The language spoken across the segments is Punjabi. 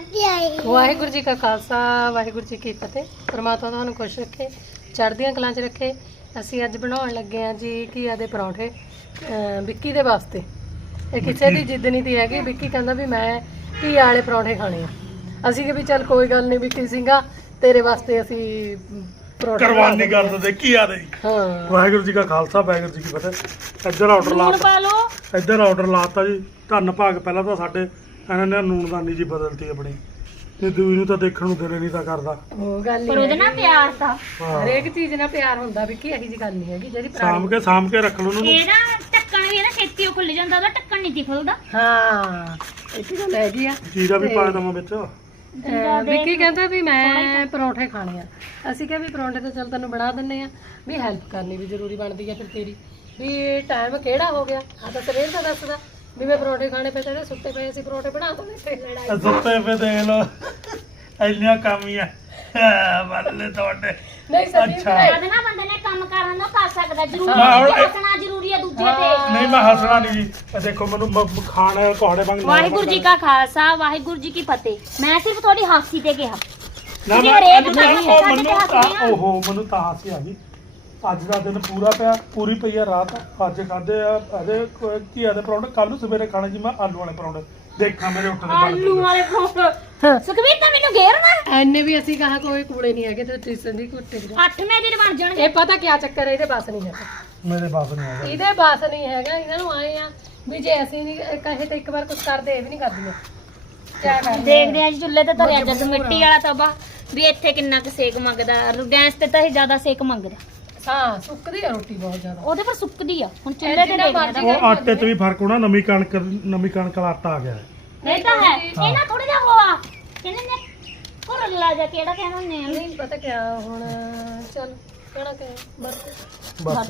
ਵਾਹਿਗੁਰੂ ਜੀ ਕਾ ਖਾਲਸਾ ਵਾਹਿਗੁਰੂ ਜੀ ਕੀ ਫਤਿਹ। ਪਰਮਾਤਮਾ ਤੁਹਾਨੂੰ ਖੁਸ਼ ਰੱਖੇ, ਚੜ੍ਹਦੀਆਂ ਕਲਾਂ 'ਚ ਰੱਖੇ। ਅਸੀਂ ਅੱਜ ਬਣਾਉਣ ਲੱਗੇ ਹਾਂ ਜੀ ਘੀਆ ਦੇ ਪਰੌਂਠੇ ਵਿੱਕੀ ਦੇ ਵਾਸਤੇ। ਇਹ ਕਿਸੇ ਦੀ ਜਿੱਦ ਨਹੀਂ ਤੀ ਹੈਗੀ। ਵਿੱਕੀ ਕਹਿੰਦਾ ਵੀ ਮੈਂ ਘੀਆ ਵਾਲੇ ਪਰੌਂਠੇ ਖਾਣੇ ਆ। ਅਸੀਂ ਕਿ ਵੀ ਚੱਲ ਕੋਈ ਗੱਲ ਨਹੀਂ ਵਿੱਕੀ ਸਿੰਘਾ, ਤੇਰੇ ਵਾਸਤੇ ਅਸੀਂ ਪਰੌਂਠੇ ਕੁਰਬਾਨੀ ਕਰ ਦਿੰਦੇ ਘੀਆ ਦੇ। ਹਾਂ, ਵਾਹਿਗੁਰੂ ਜੀ ਕਾ ਖਾਲਸਾ ਵਾਹਿਗੁਰੂ ਜੀ ਕੀ ਫਤਿਹ। ਇੱਧਰ ਆਰਡਰ ਲਾਤਾ, ਇੱਧਰ ਆਰਡਰ ਲਾਤਾ ਜੀ। ਧੰਨ ਭਾਗ ਪਹਿਲਾਂ ਤਾਂ ਸਾਡੇ ਇਹਨਾਂ ਨੇ ਨੂਨਦਾਨੀ ਜੀ ਬਦਲਤੀ ਆਪਣੀ, ਤੇ ਦੂਈ ਨੂੰ ਤਾਂ ਦੇਖਣ ਨੂੰ ਦਿਲ ਨਹੀਂ ਤਾਂ ਕਰਦਾ। ਉਹ ਗੱਲ ਪਰ ਉਹਦੇ ਨਾਲ ਪਿਆਰ ਤਾਂ ਹਰੇਕ ਚੀਜ਼ ਨਾਲ ਪਿਆਰ ਹੁੰਦਾ ਵਿੱਕੀ, ਇਹੀ ਜੀ ਗੱਲ ਨਹੀਂ ਹੈਗੀ ਜਿਹੜੀ ਸਾਂਭ ਕੇ ਰੱਖ ਲਓ ਉਹਨੂੰ। ਇਹਦਾ ਢੱਕਣ ਵੀ ਨਾ ਛੇਤੀ ਖੁੱਲ ਜਾਂਦਾ, ਉਹਦਾ ਢੱਕਣ ਨਹੀਂ ਖੁੱਲਦਾ। ਹਾਂ, ਇਹ ਗੱਲ ਹੈਗੀ ਆ। ਜੀਰਾ ਵੀ ਪਾ ਦਵਾਂ ਵਿੱਚ। ਵਿੱਕੀ ਕਹਿੰਦਾ ਵੀ ਮੈਂ ਪਰੌਂਠੇ ਖਾਣੇ ਆ। ਅਸੀਂ ਕਿਹਾ ਵੀ ਪਰੌਂਠੇ ਤਾਂ ਚੱਲ ਤੈਨੂੰ ਬਣਾ ਦਿੰਨੇ ਆ, ਵੀ ਹੈਲਪ ਕਰਨੀ ਵੀ ਜ਼ਰੂਰੀ ਬਣਦੀ ਆ ਫਿਰ ਤੇਰੀ। ਵੀ ਟਾਈਮ ਕਿਹੜਾ ਹੋ ਗਿਆ ਆ, ਤਾਂ ਸਵੇਰ ਦਾ ਦੱਸਦਾ ਵੀ ਮੈਂ ਪਰੌਂਠੇ ਖਾਣੇ ਪਏ ਤੇ ਸੁੱਤੇ ਪਏ ਅਸੀਂ ਪਰੌਂਠੇ ਬਣਾ ਦਵਾਂਗੇ। ਫਿਰ ਲੜਾਈ ਸੁੱਤੇ ਪਏ ਦੇਖ ਲਓ, ਇੰਨੀਆਂ ਕਾਮੀਆਂ ਬੱਲੇ ਤੁਹਾਡੇ। ਨਹੀਂ ਸੱਚੀ ਅੱਛਾ। ਬਣਾਈ। ਜਦ ਨਾ ਬੰਦੇ ਨੇ ਕੰਮ ਕਰਨ ਨੂੰ ਕਰ ਸਕਦਾ, ਜ਼ਰੂਰੀ ਮੈਂ ਹੁਣ- ਹੱਸਣਾ ਜ਼ਰੂਰੀ ਹੈ ਦੂਜੇ ਤੇ। ਨਹੀਂ ਮੈਂ ਹੱਸਣਾ ਨਹੀਂ ਜੀ। ਇਹ ਦੇਖੋ ਮੈਨੂੰ ਖਾਣਾ ਤੁਹਾਡੇ ਵਾਂਗ ਵਾਹਿਗੁਰੂ ਜੀ ਕਾ ਖਾਲਸਾ ਵਾਹਿਗੁਰੂ ਜੀ ਕੀ ਫਤਿਹ। ਮੈਂ ਸਿਰਫ ਤੁਹਾਡੀ ਹਾਸੀ ਤੇ ਕਿਹਾ। ਨਾ ਤੁਸੀਂ ਮੈਂ ਹਰੇਕ ਮੈਨੂੰ ਕੰਮ ਉਹ ਸਾਡੇ ਤੇ ਹੱਸਦੇ ਆ। ਓਹੋ ਮੈਨੂੰ ਤਾਂ ਹਾਸੀ ਆ ਗਈ। ਅੱਜ ਦਾ ਦਿਨ ਪੂਰਾ ਪਿਆ, ਪੂਰੀ ਪਈ ਆ ਰਾਤ। ਅੱਜ ਖਾਦੇ ਆ ਇਹਦੇ ਘੀਆ ਦੇ ਪਰੌਂਠੇ, ਕੱਲ ਨੂੰ ਸਵੇਰੇ ਖਾਣੇ ਜੀ ਮੈਂ ਆਲੂ ਵਾਲੇ ਪਰੌਂਠੇ। ਦੇਖਾਂ ਮੇਰੇ ਉੱਠ ਦੇ ਆਲੂ ਵਾਲੇ ਪਰੌਂਠੇ। ਸੁਖਵੀਰ ਤਾਂ ਮੈਨੂੰ ਘੇਰਨਾ। ਐਨੇ ਵੀ ਅਸੀਂ ਕਹਾ ਕੋਈ ਕੂੜੇ ਨਹੀਂ ਹੈਗੇ ਤੇ ਟਿਊਸ਼ਨ ਦੀ ਕੁੱਟੇ ਦੇ। 8ਵੇਂ ਦਿਨ ਬਣ ਜਾਣਗੇ। ਇਹ ਪਤਾ ਕੀ ਚੱਕਰ ਹੈ, ਇਹਦੇ ਬਸ ਨਹੀਂ ਹੈਗਾ। ਮੇਰੇ ਬਾਪ ਨਹੀਂ ਆਇਆ। ਇਹਦੇ ਬਸ ਨਹੀਂ ਹੈਗਾ। ਇਹਨਾਂ ਨੂੰ ਆਏ ਆ ਵੀ ਜੇ ਅਸੀਂ ਨਹੀਂ ਕਹੇ ਤਾਂ ਇੱਕ ਵਾਰ ਕੁਝ ਕਰਦੇ, ਇਹ ਵੀ ਨਹੀਂ ਕਰਦੀਆਂ। ਕਿਆ ਕਰਦੇ ਦੇਖਦੇ ਆ ਜੀ ਚੁੱਲ੍ਹੇ ਤੇ ਧਰਿਆ ਜਦ ਮਿੱਟੀ ਵਾਲਾ ਤਵਾ ਵੀ ਇੱਥੇ ਕਿੰਨਾ ਕੁ ਸੇਕ ਮੰਗਦਾ। ਗੈਸ ਤੇ ਤਾਂ ਇਹ ਜ਼ਿਆਦਾ ਸੇਕ ਮੰਗਦਾ। ਹਾਂ, ਸੁੱਕਦੀ ਆ ਰੋਟੀ ਬਹੁਤ ਜ਼ਿਆਦਾ। ਉਹਦੇ ਪਰ ਸੁੱਕਦੀ ਆ। ਹੁਣ ਚੁੱਲ੍ਹੇ ਤੇ ਦੇਖਦੇ ਆ। ਉਹ ਆਟੇ 'ਚ ਵੀ ਫਰਕ ਹੋਣਾ। ਨਵੀਂ ਕਣਕ ਦਾ ਆਟਾ ਆ ਗਿਆ ਹੈ। ਨਹੀਂ ਤਾਂ ਹੈ ਇਹ ਨਾ ਥੋੜਾ ਜਿਹਾ ਹੋਆ ਕਹਿੰਦੇ ਨੇ ਘੁਰਲਾ ਜਾ ਕਿਹੜਾ ਕਹਿੰਦੇ ਹੁੰਦੇ ਆ। ਨਹੀਂ ਪਤਾ ਕਿਆ ਹੁਣ ਚੱਲ ਕਹਿਣਾ ਕਿ ਬਸ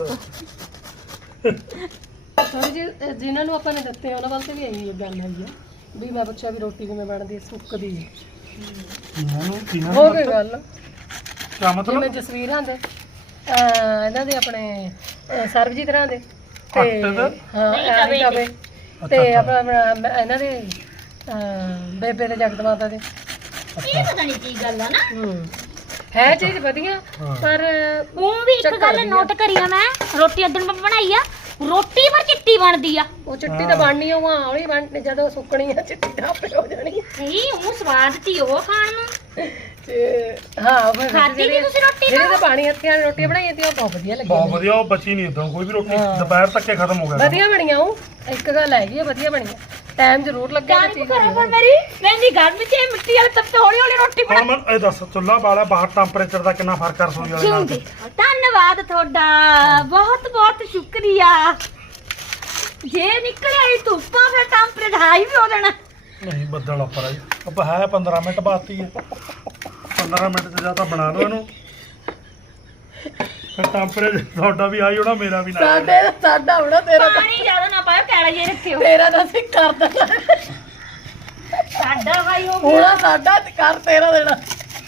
ਥੋੜੀ ਜਿਹੀ ਜਿਨ੍ਹਾਂ ਨੂੰ ਆਪਾਂ ਨੇ ਦਿੱਤੇ ਉਹਨਾਂ ਵੱਲ ਤੇ ਵੀ ਇਹੀ ਗੱਲ ਹੈਗੀ ਆ ਵੀ ਮੈਂ ਪੁੱਛਿਆ ਵੀ ਰੋਟੀ ਕਿਵੇਂ ਬਣਦੀ, ਸੁੱਕਦੀ ਹੈ। ਹੋ ਗਈ ਗੱਲ। ਕਿਆ ਮਤਲਬ? ਜਿਵੇਂ ਜਸਵੀਰਾਂ ਦੇ ਇਹਨਾਂ ਦੇ ਆਪਣੇ ਸਰਬਜੀਤ ਰਾਂ ਦੇ ਤੇ ਹਾਂ ਐਵੇਂ ਤਵੇ ਤੇ ਆਪਣਾ ਇਹਨਾਂ ਦੇ ਬੇਬੇ ਦੇ ਜਗਤ ਮਾਤਾ ਦੇ। ਇਹ ਪਤਾ ਨਹੀਂ ਕੀ ਗੱਲ ਆ ਨਾ। ਹੈ ਚੀਜ਼ ਵਧੀਆ, ਪਰ ਉਹ ਵੀ ਇੱਕ ਗੱਲ ਨੋਟ ਕਰੀ ਆ ਮੈਂ। ਰੋਟੀ ਉਦੋਂ ਮੈਂ ਬਣਾਈ ਆ, ਰੋਟੀ ਪਰ ਚਿੱਟੀ ਬਣਦੀ ਆ। ਉਹ ਚਿੱਟੀ ਤਾਂ ਬਣਨੀ ਆ, ਉਹ ਹੌਲੀ ਬਣਨੀ। ਜਦੋਂ ਸੁੱਕਣੀ ਆ ਚਿੱਟੀ ਤਾਂ ਆਪੇ ਹੋ ਜਾਣੀ। ਨਹੀਂ ਉਹ ਸਵਾਦ ਤੀ ਉਹ ਖਾਣ ਨੂੰ। ਤੇ ਹਾਂ ਖਾਧੀ ਨੀ ਤੁਸੀਂ ਰੋਟੀ? ਜਿਹੜੇ ਤਾਂ ਪਾਣੀ ਹੱਥੀਆਂ ਵਾਲੀ ਰੋਟੀਆਂ ਬਣਾਈਆਂ ਸੀ ਉਹ ਬਹੁਤ ਵਧੀਆ ਲੱਗੀਆਂ। ਬਹੁਤ ਵਧੀਆ। ਉਹ ਬਚੀ ਨਹੀਂ ਇਦਾਂ ਕੋਈ ਵੀ ਰੋਟੀ। ਦੁਪਹਿਰ ਤੱਕ ਹੀ ਖਤਮ ਹੋ ਗਿਆ। ਵਧੀਆ ਬਣੀਆਂ। ਉਹ ਇੱਕ ਗੱਲ ਹੈਗੀ ਆ, ਵਧੀਆ ਬਣੀਆਂ। ਟਾਈਮ ਜ਼ਰੂਰ ਲੱਗਿਆ ਤੇ ਚੀਜ਼ ਕਰੋ ਪਰ ਮੇਰੀ ਕਹਿੰਦੀ ਗਰਮੀ ਚ ਇਹ ਮਿੱਟੀ ਵਾਲੇ ਤੱਤੇ ਹੌਲੀ ਹੌਲੀ ਰੋਟੀ ਬਣਾ। ਹੁਣ ਮੈਂ ਇਹ ਦੱਸ, ਚੁੱਲ੍ਹਾ ਬਾਲਾ ਬਾਹਰ ਟੈਂਪਰੇਚਰ ਦਾ ਕਿੰਨਾ ਫਰਕ ਆ ਰਸੋਈ ਵਾਲੇ ਨਾਲ? ਧੰਨਵਾਦ ਤੁਹਾਡਾ, ਬਹੁਤ ਬਹੁਤ ਸ਼ੁਕਰੀਆ। ਜੇ ਨਿਕਲਿਆ ਇਹ ਧੁੱਪਾਂ ਫਿਰ ਟੈਂਪਰੇਚਰ ਹਾਈ ਵੀ ਹੋ ਜਾਣਾ। ਨਹੀਂ ਬੱਦਲ ਉੱਪਰ ਆਈ। ਆਪਾਂ ਹੈ 15 ਮਿੰਟ ਬਾਤੀ ਹੈ। 15 ਮਿੰਟ ਚ ਜਾਂ ਤਾਂ ਬਣਾ ਲਓ ਇਹਨੂੰ, ਫਿਰ ਟੈਂਪਰੇਚਰ ਤੁਹਾਡਾ ਵੀ ਹਾਈ ਹੋਣਾ, ਮੇਰਾ ਵੀ ਨਾ। ਸਾਡਾ ਹੋਣਾ, ਤੇਰਾ ਪਾਣੀ ਜ਼ਿਆਦਾ ਨਾ ਪਾਇਓ, ਕੈੜਾ ਜੇ ਰੱਖਿਓ। ਤੇਰਾ ਤਾਂ ਅਸੀਂ ਕਰ ਦੇਣਾ। ਸਾਡਾ ਭਾਈ ਹੋ ਗਿਆ ਹੋਣਾ ਸਾਡਾ ਤੇ ਕਰ ਤੇਰਾ ਦੇਣਾ।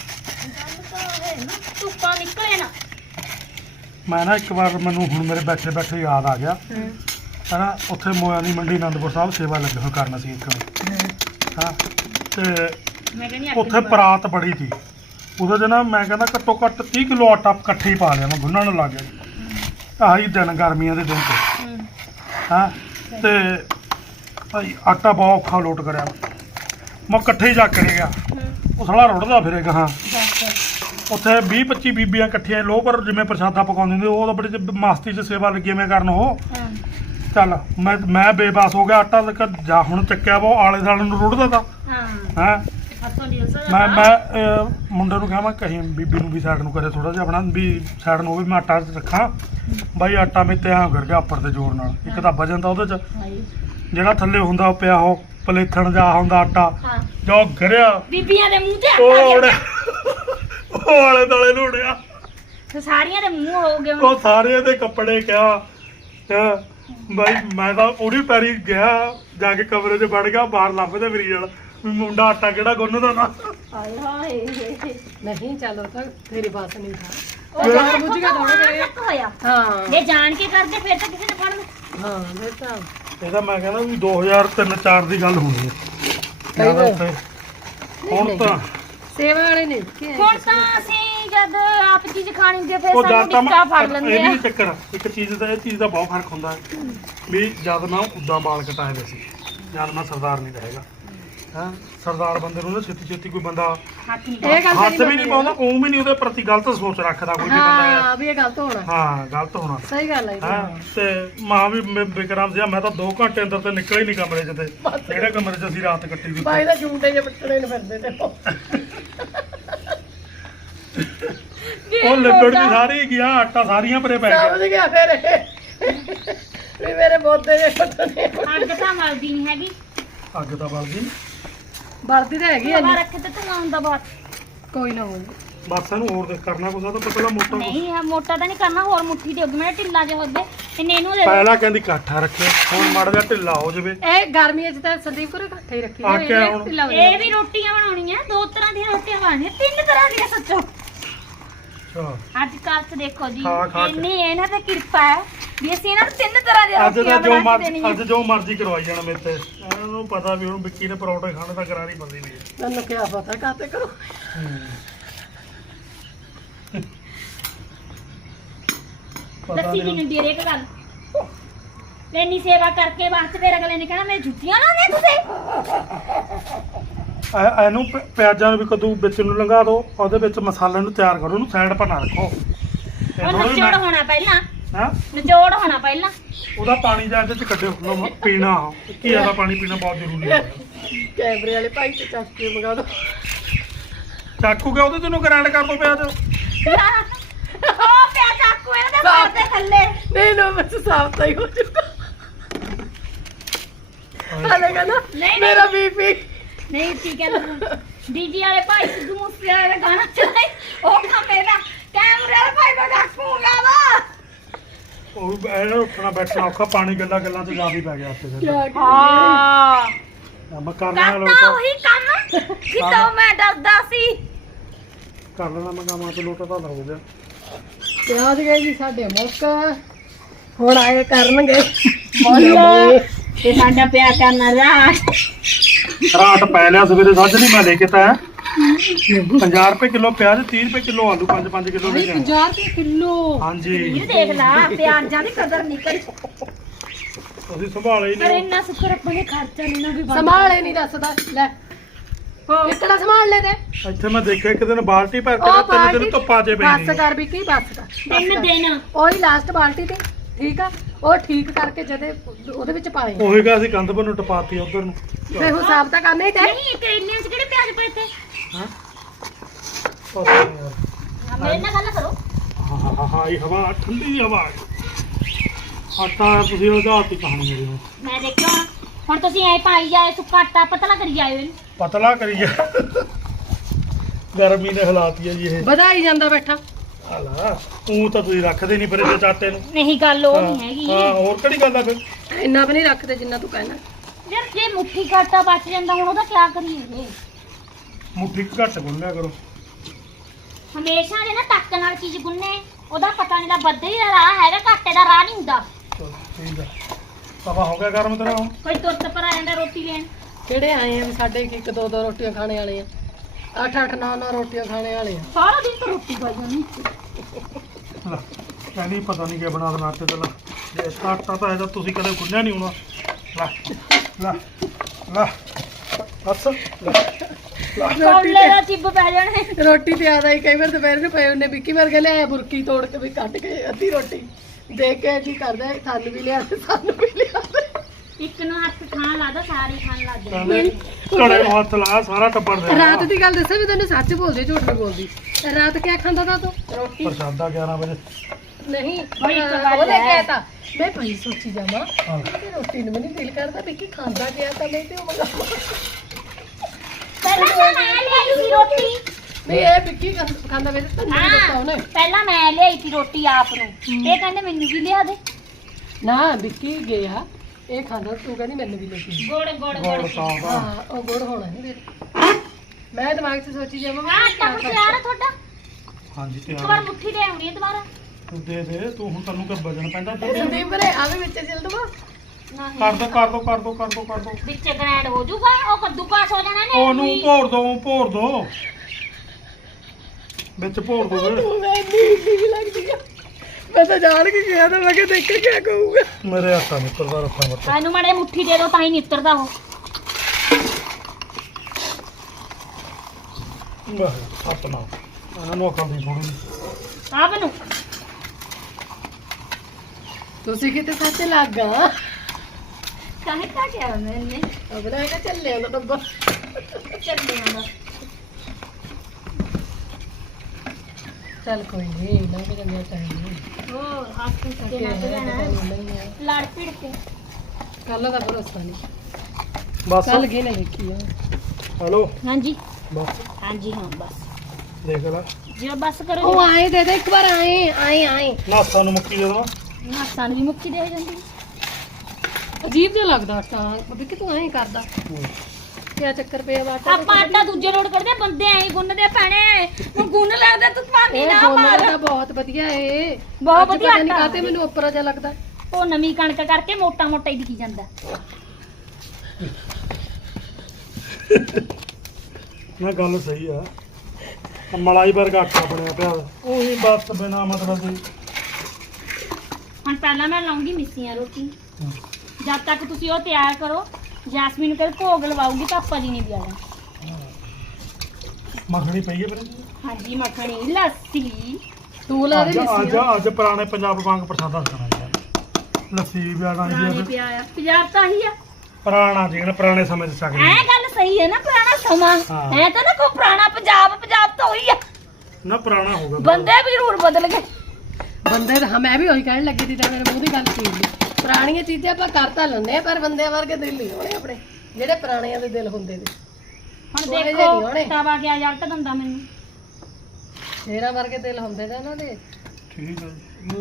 ਧੁੱਪਾਂ ਨਿਕਲੇ ਨਾ। ਮੈਂ ਨਾ ਇੱਕ ਵਾਰ ਮੈਨੂੰ ਹੁਣ ਮੇਰੇ ਬੈਠੇ ਬੈਠੇ ਯਾਦ ਆ ਗਿਆ ਹਨਾ। ਉੱਥੇ ਮੋਇਆ ਦੀ ਮੰਡੀ ਆਨੰਦਪੁਰ ਸਾਹਿਬ ਸੇਵਾ ਲੱਗੇ ਹੋਏ ਕਰਨ ਸੀ ਇੱਕ ਹਾਂ। ਤੇ ਮੈਂ ਕਹਿੰਦੀ ਉੱਥੇ ਪਰਾਤ ਬੜੀ ਸੀ। ਉਹਦੇ 'ਚ ਨਾ ਮੈਂ ਕਹਿੰਦਾ ਘੱਟੋ ਘੱਟ 30 ਕਿਲੋ ਆਟਾ ਇਕੱਠੇ ਹੀ ਪਾ ਲਿਆ ਮੈਂ, ਗੁੰਨਣ ਲੱਗ ਗਿਆ। ਆਹੀ ਦਿਨ ਗਰਮੀਆਂ ਦੇ ਦਿਨ ਤੇ ਹਾਂ। ਤੇ ਭਾਈ ਆਟਾ ਬਹੁਤ ਔਖਾ ਲੋਟ ਕਰਿਆ ਮੈਂ, ਇਕੱਠੇ ਹੀ ਜਾ ਕੇ ਗਿਆ। ਉਹ ਸਾਲਾ ਰੁੜਦਾ ਫਿਰੇ ਗਾਹਾਂ। ਉੱਥੇ 20-25 ਬੀਬੀਆਂ ਇਕੱਠੀਆਂ ਲੋਹ ਪਰ ਜਿਵੇਂ ਪ੍ਰਸ਼ਾਦਾ ਪਕਾਉਂਦੇ ਹੁੰਦੇ, ਉਹ ਤਾਂ ਬੜੀ ਮਸਤੀ 'ਚ ਸੇਵਾ ਲੱਗੀ ਮੈਂ ਕਰਨ। ਉਹ ਚੱਲ ਮੈਂ ਬੇਬਸ ਹੋ ਗਿਆ। ਆਟਾ ਜਾ ਹੁਣ ਚੱਕਿਆ ਵਾ, ਆਲੇ ਦੁਆਲੇ ਨੂੰ ਰੁੜਦਾ ਤਾ ਹੈਂ। ਮੈਂ ਮੁੰਡੇ ਨੂੰ ਕਿਹਾ ਮੈਂ ਕਹੀਂ ਬੀਬੀ ਨੂੰ ਵੀ ਸਾਈਡ ਨੂੰ ਕਰੇ ਥੋੜਾ ਜਿਹਾ ਆਪਣਾ ਵੀ ਸਾਈਡ ਨੂੰ, ਉਹ ਵੀ ਮੈਂ ਆਟਾ ਰੱਖਾਂ। ਬਾਈ ਆਟਾ ਮੇਰੇ ਤੇ ਆ ਕਰ ਗਿਆ ਉੱਪਰ ਦੇ ਜ਼ੋਰ ਨਾਲ। ਇੱਕ ਤਾਂ ਵਜਨ ਤਾਂ ਉਹਦੇ 'ਚ ਜਿਹੜਾ ਥੱਲੇ ਹੁੰਦਾ ਉਹ ਪਿਆ, ਉਹ ਪਲੇਥਣ ਜਾ ਹੁੰਦਾ ਆਟਾ ਜੋ ਗਿਰਿਆ ਬੀਬੀਆਂ ਦੇ ਮੂੰਹ ਤੇ ਉਹ ਉੜਿਆ, ਉਹ ਆਲੇ ਦੁਆਲੇ ਨੂੰ ਉੜਿਆ। ਸਾਰੀਆਂ ਦੇ ਮੂੰਹ ਹੋ ਗਏ। ਉਹ ਸਾਰਿਆਂ ਦੇ ਕੱਪੜੇ ਕਿਹਾ ਬਾਈ। ਮੈਂ ਤਾਂ ਉਹਦੀ ਪੈਰੀ ਗਿਆ, ਜਾ ਕੇ ਕਮਰੇ 'ਚ ਵੜ ਗਿਆ। ਬਾਹਰ ਲੱਭਦੇ ਮਰੀਜ਼ ਵਾਲਾ ਵੀ ਮੁੰਡਾ ਆਟਾ ਕਿਹੜਾ ਗੁੰਨਦਾ ਨਾ। ਹਾਏ ਹਾਏ ਨਹੀਂ ਚੱਲ ਉਹ ਤਾਂ ਤੇਰੀ ਬਾਤ ਨਹੀਂ ਥਾ। ਉਹ ਜਾਣ ਬੁੱਝ ਕੇ ਦੌੜ ਗਏ। ਹੋਇਆ। ਹਾਂ ਜੇ ਜਾਣ ਕੇ ਕਰਦੇ ਫਿਰ ਤਾਂ ਕਿਸੇ ਨੇ ਫੜਨਾ। ਹਾਂ ਮੈਂ ਤਾਂ ਇਹਦਾ ਮੈਂ ਕਹਿੰਦਾ ਵੀ 2003-4 ਦੀ ਗੱਲ ਹੋਣੀ ਹੈ। ਸਹੀ ਗੱਲ। ਹੁਣ ਤਾਂ ਸੇਵਾ ਵਾਲੇ ਨੇ ਕਿ ਹੁਣ ਤਾਂ ਅਸੀਂ ਜਦ ਆਪ ਚੀਜ਼ ਖਾਣੀ ਹੁੰਦੀ ਆ ਫਿਰ ਉਹ ਸਾਨੂੰ ਜਦ ਤਾਂ ਡਿੱਕਾ ਫੜ ਲੈਂਦੇ ਇਹ ਆ ਵੀ ਚੱਕਰ ਆ। ਇੱਕ ਚੀਜ਼ ਦਾ ਇਹ ਚੀਜ਼ ਦਾ ਬਹੁਤ ਫਰਕ ਹੁੰਦਾ ਹੈ ਵੀ ਜਦ ਮੈਂ ਉਦਾਂ ਵਾਲ ਕਟਾਏ ਵੇ ਸੀ, ਜਦ ਮੈਂ ਸਰਦਾਰ ਨਹੀਂ ਰਹੇਗਾ ਹਾਂ। ਸਰਦਾਰ ਬੰਦੇ ਨੂੰ ਨਾ ਛੇਤੀ ਛੇਤੀ ਕੋਈ ਬੰਦਾ ਹੱਥ ਨਹੀਂ ਇਹ ਗੱਲ ਹੱਥ ਵੀ ਨਹੀਂ ਪਾਉਂਦਾ, ਉਹ ਵੀ ਨਹੀਂ ਉਹਦੇ ਪ੍ਰਤੀ ਗਲਤ ਸੋਚ ਰੱਖਦਾ ਕੋਈ ਵੀ ਬੰਦਾ ਹਾਂ ਵੀ ਇਹ ਗਲਤ ਹੋਣਾ ਹਾਂ ਗਲਤ ਹੋਣਾ। ਸਹੀ ਗੱਲ ਹੈ ਹਾਂ ਤੇ ਮਾਂ ਵੀ ਵਿਕਰਮ ਸੀ ਮੈਂ ਤਾਂ 2 ਘੰਟੇ ਅੰਦਰ ਤੇ ਨਿਕਲ ਹੀ ਨਹੀਂ ਕਮਰੇ 'ਚ ਤੇ ਜਿਹੜੇ ਕਮਰੇ 'ਚ ਅਸੀਂ ਰਾਤ ਕੱਟੀ ਵੀ ਬਾਈ ਦਾ ਜੂੰਡੇ ਜੇ ਪੱਟਣੇ ਨੂੰ ਫਿਰਦੇ ਤੇ ਉਹ ਲਿਬੜ ਵੀ ਸਾਰੀ ਗਿਆ, ਆਟਾ ਸਾਰੀਆਂ ਪਰੇ ਪੈ ਗਿਆ। ਸਮਝ ਗਿਆ ਫਿਰ ਇਹ। ਵੀ ਮੇਰੇ ਬੋਦੇ ਜੇ ਪੱਟਣੇ ਅੱਗ ਤਾਂ ਮਲਦੀ ਨਹੀਂ ਹੈਗੀ ਅੱਗ ਤਾਂ ਬਲ ਗਈ ਵਰਦੀ ਤਾਂ ਹੈਗੀ ਆ ਹਵਾ ਰੱਖੇ ਤੇ ਧੂਆਂ ਹੁੰਦਾ ਬਹੁਤ ਕੋਈ ਨਾ ਹੋਵੇ ਬਸ ਇਹਨੂੰ ਹੋਰ ਦੇਖ ਕਰਨਾ ਕੁਛ ਆ ਤਾਂ ਪਤਲਾ ਮੋਟਾ ਕੁਛ। ਨਹੀਂ ਆ ਮੋਟਾ ਤਾਂ ਨਹੀਂ ਕਰਨਾ ਹੋਰ ਮੁੱਠੀ ਦੇ ਉੱਗੇ ਮੇਰੇ ਢਿੱਲਾ ਜਿਹਾ ਹੋ ਗਏ ਇਹਨੇ ਇਹਨੂੰ ਦੇ ਦੇ ਪਹਿਲਾਂ ਕਹਿੰਦੀ ਕਾਠਾ ਰੱਖਿਆ, ਹੁਣ ਮਾੜਾ ਜਿਹਾ ਢਿੱਲਾ ਹੋ ਜਾਵੇ। ਇਹ ਗਰਮੀਆਂ 'ਚ ਤਾਂ ਸੰਦੀਪ ਕੋਲ ਇਕੱਠੇ ਹੀ ਰੱਖੀ ਆ ਕਿਆ ਹੁਣ? ਇਹ ਵੀ ਰੋਟੀਆਂ ਬਣਾਉਣੀਆਂ 2 ਤਰ੍ਹਾਂ ਦੀਆਂ ਰੋਟੀਆਂ ਬਣਾਉਣੀਆਂ 3 ਤਰ੍ਹਾਂ ਦੀਆਂ ਸੱਚੋ ਅੱਛਾ ਅੱਜ ਕੱਲ੍ਹ ਤੇ ਦੇਖੋ ਜੀ ਖਾ ਕੇ। ਇੰਨੀ ਇਹਨਾਂ ਤੇ ਕਿਰਪਾ ਹੈ ਵੀ ਅਸੀਂ ਇਹਨਾਂ ਨੂੰ 3 ਤਰ੍ਹਾਂ ਦੀਆਂ ਅੱਜ ਤਾਂ ਰੋਟੀਆਂ ਜੋ ਬਣਾ ਕੇ ਮਰਜ਼ੀ ਦੇਣੀਆਂ ਅੱਜ ਜੋ ਮਰਜ਼ੀ ਕਰਵਾਈ ਜਾਣਾ ਮੇਰੇ ਤੇ। ਇਹਨੂੰ ਪਤਾ ਵੀ ਹੁਣ ਵਿੱਕੀ ਨੇ ਪਰੌਂਠੇ ਖਾਣੇ ਤਾਂ ਕਰਾਰੀ ਬੰਦੀ ਵੀ ਹੈ। ਮੈਨੂੰ ਕਿਆ ਪਤਾ ਕਾਤੇ ਕਰੋ ਪਤਾ ਲੱਸੀ ਨਹੀਂ ਪੀਣ ਦੀ ਰੇਕ ਗੱਲ ਇੰਨੀ ਸੇਵਾ ਕਰਕੇ ਬਾਅਦ ਫਿਰ ਅਗਲੇ ਨੇ ਕਹਿਣਾ ਮੇਰੇ ਜੁੱਤੀਆਂ ਲਾਉਂਦੇ ਤੁਸੀਂ ਇਹਨੂੰ ਪਿਆਜ਼ਾਂ ਨੂੰ ਵੀ ਕਦੂ ਵਿੱਚ ਨੂੰ ਲੰਘਾ ਦਿਓ, ਉਹਦੇ ਵਿੱਚ ਮਸਾਲੇ ਨੂੰ ਤਿਆਰ ਕਰੋ, ਉਹਨੂੰ ਸਾਈਡ ਪਰ ਨਾ ਰੱਖੋ। ਉਹ ਨਿਚੋੜ ਹੋਣਾ ਪਹਿਲਾਂ ਹਾਂ ਨਿਚੋੜ ਹੋਣਾ ਪਹਿਲਾਂ ਉਹਦਾ ਪਾਣੀ ਜਾਂ ਇਹਦੇ ਚ ਕੱਢਿਓ ਲਓ, ਪੀਣਾ ਘੀਆ ਦਾ ਪਾਣੀ ਪੀਣਾ ਬਹੁਤ ਜ਼ਰੂਰੀ ਹੈ। ਕੈਮਰੇ ਵਾਲੇ ਭਾਈ ਤੇ ਚੱਕ ਕੇ ਮੰਗਾ ਦੋ ਚਾਕੂ ਕੇ ਉਹਦੇ ਤੈਨੂੰ ਗ੍ਰਾਈਂਡ ਕਰ ਦੋ ਪਿਆਜ਼। ਉਹ ਪਿਆ ਚਾਕੂ ਇਹਦੇ ਪੈਰ ਦੇ ਥੱਲੇ ਨਹੀਂ ਨਾ ਬਸ ਸਾਫ ਤਾਂ ਹੀ ਹੋ ਚੁੱਕਾ ਹਾਲੇ ਕਹਿੰਦਾ ਨਹੀਂ। ਮੇਰਾ ਬੀਪੀ ਨਹੀਂ ਠੀਕ ਹੈ ਡੀਜੀ ਵਾਲੇ ਭਾਈ ਸਿੱਧੂ ਮੂਸੇ ਵਾਲੇ ਦਾ ਗਾਣਾ ਚਲਾਈ ਉਹ ਖੰਬੇ ਦਾ ਕੈਮਰੇ ਵਾਲੇ ਭਾਈ ਦਾ ਡਾਕੂਗਾ ਵਾ ਉਹ ਵੀ ਇਹਨੂੰ ਉੱਠਣਾ ਬੈਠਣਾ ਔਖਾ, ਪਾਣੀ ਗੱਲਾਂ ਗੱਲਾਂ ਚ ਜਾ ਵੀ ਪੈ ਗਿਆ ਉੱਥੇ ਫਿਰ। ਕਿਆ ਹਾਂ ਮੈਂ ਕਰ ਲੈਣਾ ਕਰਤਾ ਲੋਟਾ ਉਹੀ ਕੰਮ ਜਿੱਦੋਂ ਮੈਂ ਡਰਦਾ ਸੀ ਕਰ ਲੈਣਾ ਮੈਂ ਕੰਮ ਤੇ ਲੋਟਾ ਤਾਂ ਹੋ ਗਿਆ। ਪਿਆਜ ਗਏ ਜੀ ਸਾਡੇ ਮੁੱਕ ਹੁਣ ਆਏ ਕਰਨਗੇ ਬੋਲੋ ਤੇ ਸਾਡਾ ਪਿਆ ਕਰਨਾ ਰਾਤ ਰਾਤ ਪੈ ਲਿਆ ਸਵੇਰੇ ਸੱਜ ਨਹੀਂ ਮੈਂ ਲੈ ਕੇ ਤਾਂ 50 ਰੁਪਏ ਕਿਲੋ ਪਿਆਜ਼, 30 ਰੁਪਏ ਕਿਲੋ ਆਲੂ, 5-5 ਕਿਲੋ ਲੈ ਕੇ ਆਏ। 50 ਰੁਪਏ ਕਿਲੋ ਹਾਂਜੀ ਇਹ ਦੇਖ ਲਾ ਪਿਆਜ਼ਾਂ ਦੀ ਕਦਰ ਨਹੀਂ ਕਰੀ ਅਸੀਂ ਸੰਭਾਲੇ ਹੀ ਪਰ ਨਹੀਂ। ਇੰਨਾ ਸੁੱਕਰ ਆਪਾਂ ਨੇ ਖਰਚਾ ਨਹੀਂ ਨਾ ਵੀ ਬੰਦ ਸੰਭਾਲੇ ਨਹੀਂ ਦੱਸਦਾ ਲੈ ਇਕੜਾ ਸੰਭਾਲ ਲੈ ਦੇ ਇੱਥੇ ਮੈਂ ਦੇਖਿਆ ਇੱਕ ਦਿਨ ਬਾਲਟੀ ਭਰ ਕੇ ਉਹ ਨਾ 3 ਦਿਨ ਬਾਲਟੀ ਧੁੱਪਾਂ 'ਚ ਪਈ ਬਸ ਕਰ ਵੀ ਕੀ ਬਸ ਕਰ ਤਿੰਨ ਦਿਨ ਉਹੀ ਲਾਸਟ ਬਾਲਟੀ ਤੇ ਠੀਕ ਆ ਉਹ ਠੀਕ ਕਰਕੇ ਜਦੇ ਉਹਦੇ ਵਿੱਚ ਪਾਏ ਉਹੀ ਗਾ ਅਸੀਂ ਕੰਧ ਪਰ ਨੂੰ ਟਪਾਤੀ ਉਧਰ ਨੂੰ। ਤੇ ਹਿਸਾਬ ਤਾਂ ਕਰਨਾ ਹੀ ਤੇ ਨਹੀਂ ਕਰੇਲਿਆਂ 'ਚ ਕਿਹੜੇ ਪਿਆਜ਼ ਪਏ ਤੇ ਹਾਂ ਪਤਾ ਨਹੀਂ ਯਾਰ। ਮੇਰੇ ਨਾਲ ਗੱਲ ਕਰੋ ਹਾਂ ਇਹ ਹਵਾ ਠੰਡੀ ਹਵਾ ਆਟਾ ਤੁਸੀਂ ਰਜਾਤੀ ਕਹਾਣੀ ਮੇਰੀ ਨੂੰ ਮੈਂ ਦੇਖਿਆ ਹੁਣ ਤੁਸੀਂ ਐ ਪਾਈ ਜਾਏ ਸੁੱਕਾ ਆਟਾ ਪਤਲਾ ਕਰੀ ਜਾਏ ਇਹਨੂੰ ਪਤਲਾ ਕਰੀ ਜਾ ਗਰਮੀ ਨੇ ਹਲਾਤੀ ਹੈ ਜੀ ਇਹ। ਵਧਾਈ ਜਾਂਦਾ ਬੈਠਾ ਹਾਲਾ ਉਹ ਤਾਂ ਤੁਸੀਂ ਰੱਖਦੇ ਨਹੀਂ ਫਰਿੱਜ 'ਚ ਆਟੇ ਨੂੰ। ਨਹੀਂ ਗੱਲ ਉਹ ਨਹੀਂ ਹੈਗੀ ਹਾਂ ਹੋਰ ਕਿਹੜੀ ਗੱਲ ਆ ਫਿਰ। ਇੰਨਾ ਵੀ ਨਹੀਂ ਰੱਖਦੇ ਜਿੰਨਾ ਤੂੰ ਕਹਿਣਾ ਯਾਰ ਜੇ ਮੁੱਠੀ ਕੁ ਆਟਾ ਬਚ ਜਾਂਦਾ ਹੁਣ ਉਹਦਾ ਕੀ ਕਰੀਏ ਮੁੱਠੀ ਕੁ ਘੱਟ ਗੁੰਨਿਆ ਕਰੋ। ਹਮੇਸ਼ਾ ਜੇ ਨਾ ਟੱਕ ਨਾਲ ਚੀਜ਼ ਗੁੰਨੇ ਉਹਦਾ ਪਤਾ ਨਹੀਂ ਦਾ ਬੱਦੇ ਹੀ ਦਾ ਰਾਹ ਹੈਗਾ ਘਾਟੇ ਦਾ ਰਾਹ ਨਹੀਂ ਹੁੰਦਾ ਚਲੋ ਠੀਕ ਆ ਤਵਾ ਹੋ ਗਿਆ ਗਰਮ ਤੇਰਾ ਹੁਣ। ਕੋਈ ਤੁਰਤ ਪਰ ਆ ਜਾਂਦਾ ਰੋਟੀ ਲੈਣ ਕਿਹੜੇ ਆਏ ਆ ਵੀ ਸਾਡੇ ਇੱਕ ਦੋ ਦੋ ਰੋਟੀਆਂ ਖਾਣੇ ਵਾਲੇ ਆ 8-8 9-9 ਰੋਟੀਆਂ ਖਾਣੇ ਵਾਲੇ ਆ ਸਾਰਾ ਦਿਨ ਤਾਂ ਰੋਟੀ ਖਾ ਜਾਂਦੀ ਲੈ ਕਹਿੰਦੀ ਪਤਾ ਨਹੀਂ ਕੀ ਬਣਾ ਦੇਣਾ ਆਟੇ ਦਾ। ਲੈ ਜੇ ਆਟਾ ਤਾਂ ਇਹਦਾ ਤੁਸੀਂ ਕਦੇ ਗੁੰਨਿਆ ਨਹੀਂ ਹੋਣਾ। ਲੈ ਲੈ ਲੈ ਬਸ ਲੈ ਕੋਲੇ ਦਾ ਚਿੱਬ ਪੈ ਜਾਣੇ ਰੋਟੀ ਤੇ ਆਦਾ ਹੀ ਕਈ ਵਾਰ ਦੁਪਹਿਰ ਨੂੰ ਪਏ ਉਹਨੇ ਵਿੱਕੀ ਵਰਗੇ ਲਿਆਇਆ ਬੁਰਕੀ ਤੋੜ ਕੇ ਵੀ ਕੱਢ ਕੇ ਅੱਧੀ ਰੋਟੀ ਦੇਖ ਕੇ ਕੀ ਕਰਦਾ ਸਾਨੂੰ ਵੀ ਲਿਆ ਤੇ ਸਾਨੂੰ ਵੀ ਲਿਆ ਇੱਕ ਨੂੰ ਹੱਥ ਖਾਣ ਲੱਗਦਾ ਸਾਰੀ ਖਾਣ ਲੱਗ ਜਾਂਦੀ ਕਹਿੰਦੇ ਘੜੇ ਨੂੰ ਹੱਥ ਲਾ ਸਾਰਾ ਟੱਬਰ ਦੇ ਰਾਤ ਦੀ ਗੱਲ ਦੱਸਾਂ ਵੀ ਤੈਨੂੰ ਸੱਚ ਬੋਲਦੀ ਝੂਠ ਨਹੀਂ ਬੋਲਦੀ ਰਾਤ ਕਿਆ ਖਾਂਦਾ ਤਾ ਤੂੰ ਰੋਟੀ ਪ੍ਰਸ਼ਾਦਾ 11 ਵਜੇ। ਨਹੀਂ ਬੜੀ ਇੱਕ ਗੱਲ ਉਹ ਲੈ ਕੇ ਹੈ। ਆਇਆ ਤਾ ਮੈਂ ਭਾਈ ਸੋਚੀ ਜਾਵਾਂ ਹਾਂ ਕਿ ਰੋਟੀ ਨੂੰ ਮੈਨੂੰ ਦਿਲ ਕਰਦਾ ਵੀ ਕੀ ਖਾਂਦਾ ਗਿਆ ਤਾਂ ਨਹੀਂ ਤੇ ਉਹ ਮੰਗਾ ਪਹਿਲਾਂ ਤਾਂ ਮੈਂ ਲਿਆਈ ਸੀ ਰੋਟੀ ਨਹੀਂ ਇਹ ਵਿੱਕੀ ਖਾਂਦਾ ਵੇ ਤਾਂ ਨਹੀਂ ਦੱਸਦਾ ਹਾਂ ਉਹਨੇ ਪਹਿਲਾਂ ਮੈਂ ਲਿਆਈ ਸੀ ਰੋਟੀ ਆਪ ਨੂੰ ਇਹ ਕਹਿੰਦੇ ਮੈਨੂੰ ਵੀ ਲਿਆ ਦੇ ਨਾ ਵਿੱਕੀ ਗਿਆ ਇਹ ਖਾਂਦਾ ਤੂੰ ਕਹਿੰਦੀ ਮੈਨੂੰ ਵੀ ਲੈ ਕੇ ਗੋੜ ਗੋੜ ਗੋਲ ਗੋੜ ਸਾਫ ਆ। ਹਾਂ ਉਹ ਗੁੜ ਹੋਣਾ ਨਹੀਂ ਵੀਰ ਮੈਂ ਦਿਮਾਗ 'ਚ ਸੋਚੀ ਜਾਵਾਂ ਹਾਂ ਆਟਾ ਕੁਛ ਤਿਆਰ ਆ ਤੁਹਾਡਾ ਹਾਂਜੀ ਇੱਕ ਵਾਰ ਤਿਆਰ ਮੁੱਠੀ ਦੇ ਆਉਣੀ ਹੈ ਦੁਬਾਰਾ ਤੂੰ ਦੇ ਦੇ ਤੂੰ ਹੁਣ ਤੈਨੂੰ ਕਿ ਵਜਣ ਪੈਂਦਾ ਇਹ ਸੰਦੀਪ ਕਰੇ ਆਵੇ ਵਿੱਚ ਚਿਲ ਦਵਾ ਨਹੀਂ ਕਰ ਦੋ ਵਿੱਚ ਗ੍ਰੈਂਡ ਹੋ ਜਾਊਗਾ ਉਹ ਕੱਦੂਕਾਸ ਹੋ ਜਾਣਾ ਨੇ ਉਹਨੂੰ ਭੋਰ ਦੋ ਵਿੱਚ ਭੋਰ ਦੋ ਮੈਂ ਨਹੀਂ ਲੱਗਦੀ ਆ ਮੈਂ ਤਾਂ ਜਾਣ ਕੇ ਗਿਆ ਤਾਂ ਮੈਂ ਕਿ ਦੇਖ ਕੇ ਕੀ ਕਹੂਗਾ ਮੇਰੇ ਹੱਥਾਂ ਨੂੰ ਕਰਦਾ ਰੱਖਾਂ ਮਤ ਇਹਨੂੰ ਮਾੜੇ ਮੁੱਠੀ ਦੇ ਦੋ ਤਾਂ ਹੀ ਨਹੀਂ ਉਤਰਦਾ ਉਹ ਬਸ ਆਪਣਾ ਇਹਨਾਂ ਨੂੰ ਅਕਲ ਦੀ ਥੋੜੀ ਆਪ ਨੂੰ ਤੁਸੀਂ ਕਿਤੇ ਸੱਚ ਲੱਗਾ ਕਾਹੇ ਕਾ ਗਿਆ ਮੈਨੇ ਅਗਲਾ ਇਹ ਚੱਲੇ ਉਹਦਾ ਡੱਬਾ ਚੱਲੇ ਆਂਦਾ ਚੱਲ ਕੋਈ ਨਹੀਂ ਨਾ ਕਿ ਮੈਂ ਚਾਹੀਦੀ ਉਹ ਹੱਥ ਤੇ ਨਾ ਜਾਣਾ ਲੜ ਭਿੜ ਕੇ ਕੱਲ ਦਾ ਭਰੋਸਾ ਨਹੀਂ ਬਸ ਕੱਲ ਗਏ ਨੇ ਦੇਖੀ ਆ ਹਲੋ ਹਾਂਜੀ ਬਸ ਹਾਂਜੀ ਹਾਂ ਬਸ ਦੇਖ ਲੈ ਜੇ ਬਸ ਕਰੋ ਉਹ ਆਏ ਦੇ ਇੱਕ ਵਾਰ ਆਏ ਨਾਸਾਂ ਨੂੰ ਮੁੱਕੀ ਦੇ ਦਵਾਂ ਨਾਸਾਂ ਨੂੰ ਵੀ ਮੁੱਕੀ ਦੇ ਜਾਂਦੀ ਅਜੀਬ ਜਿਹਾ ਲੱਗਦਾ ਤਾਂ ਵੀ ਕਿ ਤੂੰ ਐਂ ਕਰਦਾ ਕੀ ਚੱਕਰ ਪਿਆ ਬਾਟਾ ਆਪਾਂ ਆਟਾ ਦੂਜੇ ਰੋਡ ਕਰਦੇ ਬੰਦੇ ਐਂ ਗੁੰਨਦੇ ਪੈਣੇ ਹੁਣ ਗੁੰਨ ਲੱਗਦਾ ਤੂੰ ਪਾਣੀ ਨਾ ਮਾਰ ਇਹ ਬਹੁਤ ਵਧੀਆ ਏ ਬਹੁਤ ਵਧੀਆ ਨਹੀਂ ਆਟਾ ਕਾਤੇ ਮੈਨੂੰ ਉੱਪਰ ਜਿਹਾ ਲੱਗਦਾ ਉਹ ਨਵੀਂ ਕਣਕ ਕਰਕੇ ਮੋਟਾ ਮੋਟਾ ਹੀ ਦਿਖੀ ਜਾਂਦਾ ਨਾ ਗੱਲ ਸਹੀ ਆ ਮਲਾਈ ਵਰਗਾ ਆਟਾ ਬਣਿਆ ਪਿਆ ਉਹੀ ਬਸ ਬਿਨਾ ਮਤਲਬ ਦੀ ਹੁਣ ਪਹਿਲਾਂ ਮੈਂ ਲਾਉਂਗੀ ਮਿੱਸੀਆਂ ਰੋਟੀ ਜਦ ਤੱਕ ਤੁਸੀਂ ਉਹ ਤਿਆਰ ਕਰੋ ਜੈਸਮੀਨ ਨੂੰ ਕੱਲ ਭੋਗ ਲਵਾਉਗੀ ਤਾਂ ਆਪਾਂ ਜੀ ਨਹੀਂ ਦਿਆਣਾ ਮੱਖਣੀ ਪਈ ਹੈ ਫਿਰ ਹਾਂਜੀ ਮੱਖਣੀ ਲੱਸੀ ਤੂੰ ਲਾ ਦੇ ਅੱਜ ਪੁਰਾਣੇ ਪੰਜਾਬ ਵਾਂਗ ਪ੍ਰਸ਼ਾਦਾ ਖਾਣਾ ਯਾਰ ਲੱਸੀ ਵੀ ਆਣਾ ਪੁਰਾਣੀ ਪਿਆ ਆ ਪੰਜਾਬ ਤਾਂ ਹੀ ਆ ਪੁਰਾਣਾ ਜਿਹੜਾ ਪੁਰਾਣੇ ਸਮੇਂ 'ਚ ਐ ਚੱਕਦੇ ਗੱਲ ਸਹੀ ਹੈ ਨਾ ਪੁਰਾਣਾ ਸਮਾਂ ਹਾਂ। ਐ ਤਾਂ ਨਾ ਕੋਈ ਪੁਰਾਣਾ ਪੰਜਾਬ ਤਾਂ ਹੋਈ ਆ ਨਾ ਪੁਰਾਣਾ ਹੋ ਗਿਆ ਬੰਦੇ ਵੀ ਰੂਲ ਬਦਲ ਗਏ ਬੰਦੇ ਤਾਂ ਮੈਂ ਵੀ ਉਹੀ ਕਹਿਣ ਲੱਗੀ ਸੀ ਤਾਂ ਮੇਰੇ ਮੂੰਹ ਦੀ ਗੱਲ ਚੀਜ਼ ਨਹੀਂ ਪੁਰਾਣੀਆਂ ਚੀਜ਼ਾਂ ਆਪਾਂ ਕਰ ਤਾਂ ਲੈਂਦੇ ਆ ਪਰ ਬੰਦਿਆਂ ਵਰਗੇ ਦਿਲ ਨਹੀਂ ਹੋਣੇ ਆਪਣੇ ਜਿਹੜੇ ਪੁਰਾਣਿਆਂ ਦੇ ਦਿਲ ਹੁੰਦੇ ਨੇ ਹੁਣ ਥੋੜ੍ਹੇ ਜਿਹੇ ਦੇਖੋ ਨਹੀਂ ਹੋਣੇ। ਤਵਾ ਗਿਆ ਜੱਟ ਦੰਦਾ ਮੈਨੂੰ ਸ਼ੇਰਾਂ ਵਰਗੇ ਦਿਲ ਹੁੰਦੇ ਨੇ ਇਹਨਾਂ ਦੇ ਠੀਕ ਹੈ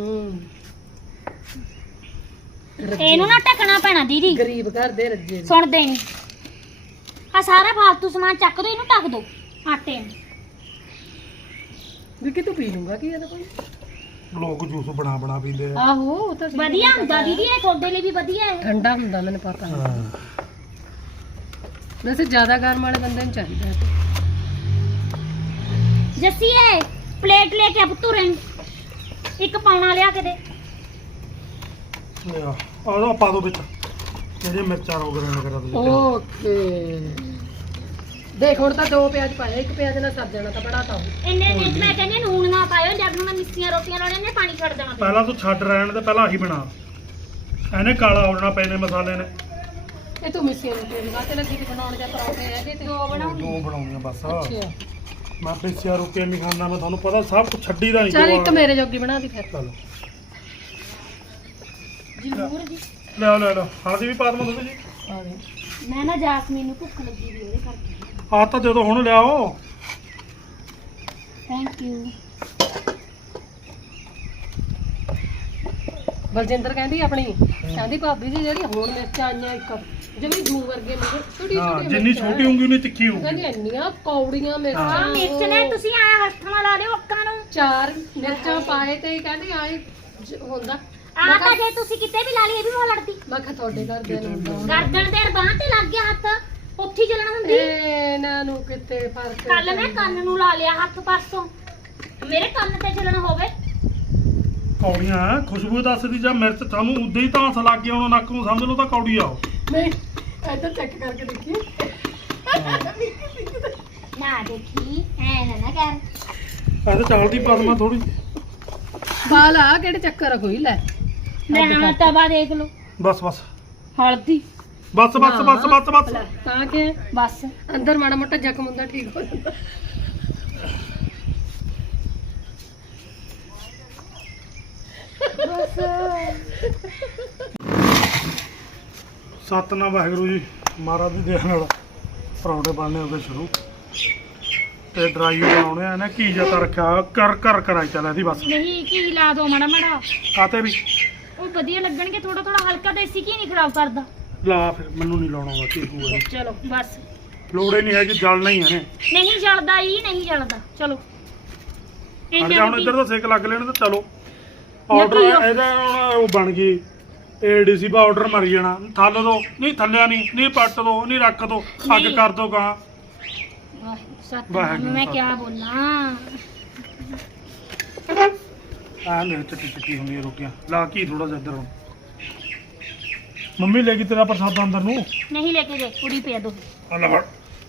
ਇਹਨੂੰ ਨਾ ਟਕਣਾ ਪੈਣਾ ਦੀਦੀ ਗਰੀਬ ਘਰ ਦੇ ਰੱਜੇ ਨੇ। ਸੁਣਦੇ ਨਹੀਂ ਆ ਸਾਰਾ ਫਾਲਤੂ ਸਮਾਨ ਚੱਕ ਦੋ ਇਹਨੂੰ ਢੱਕ ਦੋ ਆਟੇ ਨੂੰ ਵੀ ਕਿ ਤੂੰ ਪੀ ਲੂੰਗਾ ਕੀ ਇਹਦਾ ਕੋਈ ਲੋਕ ਜੂਸ ਬਣਾ ਪੀਂਦੇ ਆ ਆਹੋ ਉਹ ਤਾਂ ਠੀਕ ਵਧੀਆ ਹੁੰਦਾ ਦੀਦੀ ਇਹ ਤੁਹਾਡੇ ਲਈ ਵੀ ਵਧੀਆ ਹੈ ਠੰਡਾ ਹੁੰਦਾ ਮੈਨੂੰ ਪਤਾ ਹਾਂ ਵੈਸੇ ਜ਼ਿਆਦਾ ਗਰਮ ਵਾਲੇ ਬੰਦੇ ਨੂੰ ਚਾਹੀਦਾ ਹੈ ਜੱਸੀ ਇਹ ਪਲੇਟ ਲੈ ਕੇ ਪੁੱਤੂ ਰਹਿ ਇੱਕ ਪਾਉਣਾ ਲਿਆ ਕੇ ਦੇ ਲਿਆ ਆਹ ਪਾ ਦੋ ਵਿੱਚ ਜਿਹੜੇ ਮਿਰਚਾਂ ਰੋਗ ਰਹਿਣ ਕਰਾ ਦੋ ਓਕੇ ਦੇਖ ਹੁਣ ਤਾਂ 2 ਪਿਆਜ਼ ਪਾਇਆ 1 ਪਿਆਜ਼ ਨਾਲ ਸਰ ਜਾਣਾ ਤਾਂ ਬੜਾ ਤਾਂ ਇੰਨੇ ਵਿੱਚ ਮੈਂ ਕਹਿੰਦੀ ਨੂਣ ਨਾ ਪਾਇਓ ਜਦ ਨੂੰ ਮੈਂ ਮਿੱਸੀਆਂ ਰੋਟੀਆਂ ਲਾਉਣੇ ਨੇ ਪਾਣੀ ਛੱਡ ਦੇਣਾ ਪਹਿਲਾਂ ਤੂੰ ਛੱਡ ਰਹਿਣ ਤੇ ਪਹਿਲਾਂ ਆਹੀ ਬਣਾ ਇਹਨੇ ਕਾਲਾ ਹੋਣਾ ਪਏ ਨੇ ਮਸਾਲੇ ਨੇ ਇਹ ਤੂੰ ਮਿੱਸੀ ਰੋਟੀ ਦੀ ਬਾਤ ਲੱਗੀ ਕਿ ਬਣਾਉਣ ਜਾਂ ਪਰੌਂਠੇ ਇਹਦੇ ਤੇ ਦੋ ਬਣਾਉਣੀ ਦੋ ਬਣਾਉਣੀਆਂ ਬਸ ਅੱਛਾ ਮੈਂ ਪਿੱਛੇ ਰੋਟੀਆਂ ਨਹੀਂ ਖਾਂਦਾ ਮੈਂ ਤੁਹਾਨੂੰ ਪਤਾ ਸਭ ਕੁਝ ਛੱਡੀ ਦਾ ਨਹੀਂ ਚੱਲ ਇੱਕ ਮੇਰੇ ਜੋਗੀ ਬਣਾ ਦੀ ਫਿਰ ਚਲੋ ਜ਼ਰੂਰ ਜੀ ਲੈ ਹਾਜੀ ਵੀ ਪਾ ਦਵਾਂ ਤੁਸੀਂ ਜੀ ਆ ਦੇ ਮੈਂ ਨਾ ਜਾਸਮੀਨ ਨੂੰ ਭੁੱਖ ਲੱਗੀ ਵੀ ਉਹਦੇ ਕਰਕੇ ਆ ਤਾਂ ਜਦੋਂ ਹੁਣ ਲਿਆਓ ਥੈਂਕ ਯੂ ਬਲਜਿੰਦਰ ਕਹਿੰਦੀ ਆਪਣੀ ਕਹਿੰਦੀ ਭਾਬੀ ਜੀ ਜਿਹੜੀ ਹੁਣ ਮਿਰਚਾਂ ਆਈਆਂ ਇੱਕ ਜਿਵੇਂ ਜੂ ਵਰਗੇ ਮਗਰ ਛੋਟੀ ਹਾਂ ਛੋਟੀ ਜਿੰਨੀ ਛੋਟੀ ਹੋਊਗੀ ਉਨੀ ਤਿੱਖੀ ਹੋਊਗੀ ਕਹਿੰਦੀ ਇੰਨੀਆਂ ਕੌੜੀਆਂ ਮਿਰਚਾਂ ਹਾਂ ਮਿਰਚ ਨੇ ਤੁਸੀਂ ਆਇਆ ਹੱਥਾਂ ਨਾਲ ਲਾ ਦਿਓ ਅੱਖਾਂ ਨੂੰ 4 ਮਿਰਚਾਂ ਪਾਏ ਤੇ ਕਹਿੰਦੀ ਆਏ ਹੁੰਦਾ ਆਹ ਤਾਂ ਜੇ ਤੁਸੀਂ ਕਿਤੇ ਵੀ ਲਾ ਲਈ ਇਹ ਵੀ ਬਹੁਤ ਲੜਦੀ ਮੈਂ ਕਿਹਾ ਤੁਹਾਡੇ ਘਰ ਦੇ ਨੂੰ ਗਰਦਨ ਤੇ ਬਾਂਹ ਤੇ ਲੱਗ ਗਿਆ ਹੱਥ ਉੱਥੇ ਹੀ ਜਲਣਾ ਹੁੰਦੀ ਇਹਨਾਂ ਨੂੰ ਕਿਤੇ ਫਰਕ ਕੱਲ ਮੈਂ ਕੰਨ ਨੂੰ ਲਾ ਲਿਆ ਹੱਥ ਪਰਸੋਂ ਮੇਰੇ ਕੰਨ ਤੇ ਜਲਣ ਹੋਵੇ ਕੌੜੀਆਂ ਖੁਸ਼ਬੂ ਦੱਸਦੀ ਜਾਂ ਮਿਰਚ ਤੁਹਾਨੂੰ ਉਦਾਂ ਹੀ ਤਾਂ ਲੱਗ ਗਿਆ ਹੁਣ ਨੱਕ ਨੂੰ ਸਮਝ ਲਓ ਤਾਂ ਕੌੜੀ ਆਓ ਨਹੀਂ ਇੱਧਰ ਚੈੱਕ ਕਰਕੇ ਦੇਖੀ ਨਾ ਦੇਖੀ ਐ ਨਾ ਕਰ ਐਸੇ ਚੱਲਦੀ ਪਦਮਾ ਥੋੜੀ ਬਾਲ ਆ ਕਿਹੜੇ ਚੱਕਰ ਆ ਕੋਈ ਲੈ ਮੈਂ ਹੁਣ ਤਵਾ ਦੇਖ ਲਓ ਬਸ ਹਲਦੀ ਬਸ ਤਾਂ ਕਿ ਬਸ ਅੰਦਰ ਮਾੜਾ ਮੋਟਾ ਜ਼ਖਮ ਹੁੰਦਾ ਠੀਕ ਹੋ ਜਾਂਦਾ ਸਤਨਾਮ ਵਾਹਿਗੁਰੂ ਜੀ ਮਹਾਰਾਜ ਦੀ ਦਇਆ ਨਾਲ ਪਰੌਂਠੇ ਬਣਨੇ ਹੋ ਗਏ ਸ਼ੁਰੂ ਤੇ ਡਰਾਈ ਬਣਾਉਣੇ ਆ ਇਹਨੇ ਕੀ ਜਤਾ ਰੱਖਿਆ ਕਰ ਕਰਾਈ ਚੱਲ ਇਹਦੀ ਬਸ ਨਹੀਂ ਕੀ ਲਾ ਦੋ ਮਾੜਾ ਮਾੜਾ ਕਾਤੇ ਵੀ ਉਹ ਵਧੀਆ ਲੱਗਣਗੇ ਥੋੜਾ ਥੋੜਾ ਹਲਕਾ ਦੇਸੀ ਘੀ ਨਹੀਂ ਖਰਾਬ ਕਰਦਾ ਲਾ ਫਿਰ ਮੈਨੂੰ ਨਹੀਂ ਲਾਉਣਾ ਵਾ ਕੀ ਹੋਊਗਾ ਚਲੋ ਬਸ ਲੋੜੇ ਨਹੀਂ ਹੈਗੀ ਜਲਣਾ ਹੀ ਇਹਨੇ ਨਹੀਂ ਜਲਦਾ ਹੀ ਨਹੀਂ ਜਲਦਾ ਚਲੋ ਹਟ ਜਾ ਹੁਣ ਇੱਧਰ ਤਾਂ ਸੇਕ ਲੱਗ ਲੈਣ ਤੇ ਚਲੋ ਆਰਡਰ ਇਹਦਾ ਹੁਣ ਉਹ ਬਣ ਗਈ ਏਡੀਸੀ ਪਾ ਆਰਡਰ ਮਰ ਜਾਣਾ ਥੱਲ ਦੋ ਨਹੀਂ ਥੱਲਿਆ ਨਹੀਂ ਪੱਟ ਦੋ ਨਹੀਂ ਰੱਖ ਦੋ ਅੱਗ ਨਹੀਂ। ਕਰ ਦੋ ਕਾਂ ਸੱਚ ਵਾਹਿਗੁਰੂ ਮੈਂ ਸਤਿ। ਕਿਆ ਬੋਲਾਂ ਆ ਮੇਰੇ ਚੱਕੀ ਚੱਕੀ ਹੁੰਦੀਆਂ ਰੋਟੀਆਂ ਲਾ ਕੀ ਥੋੜਾ ਜਿਹਾ ਇੱਧਰ ਹੁਣ ਮੰਮੀ ਲੈ ਗਈ ਤੇਰਾ ਪ੍ਰਸਾਦ ਅੰਦਰ ਨੂੰ ਨਹੀਂ ਲੈ ਕੇ ਗਏ ਕੁੜੀ ਪਿਆ ਦੋ ਆ ਲੈ ਫੜ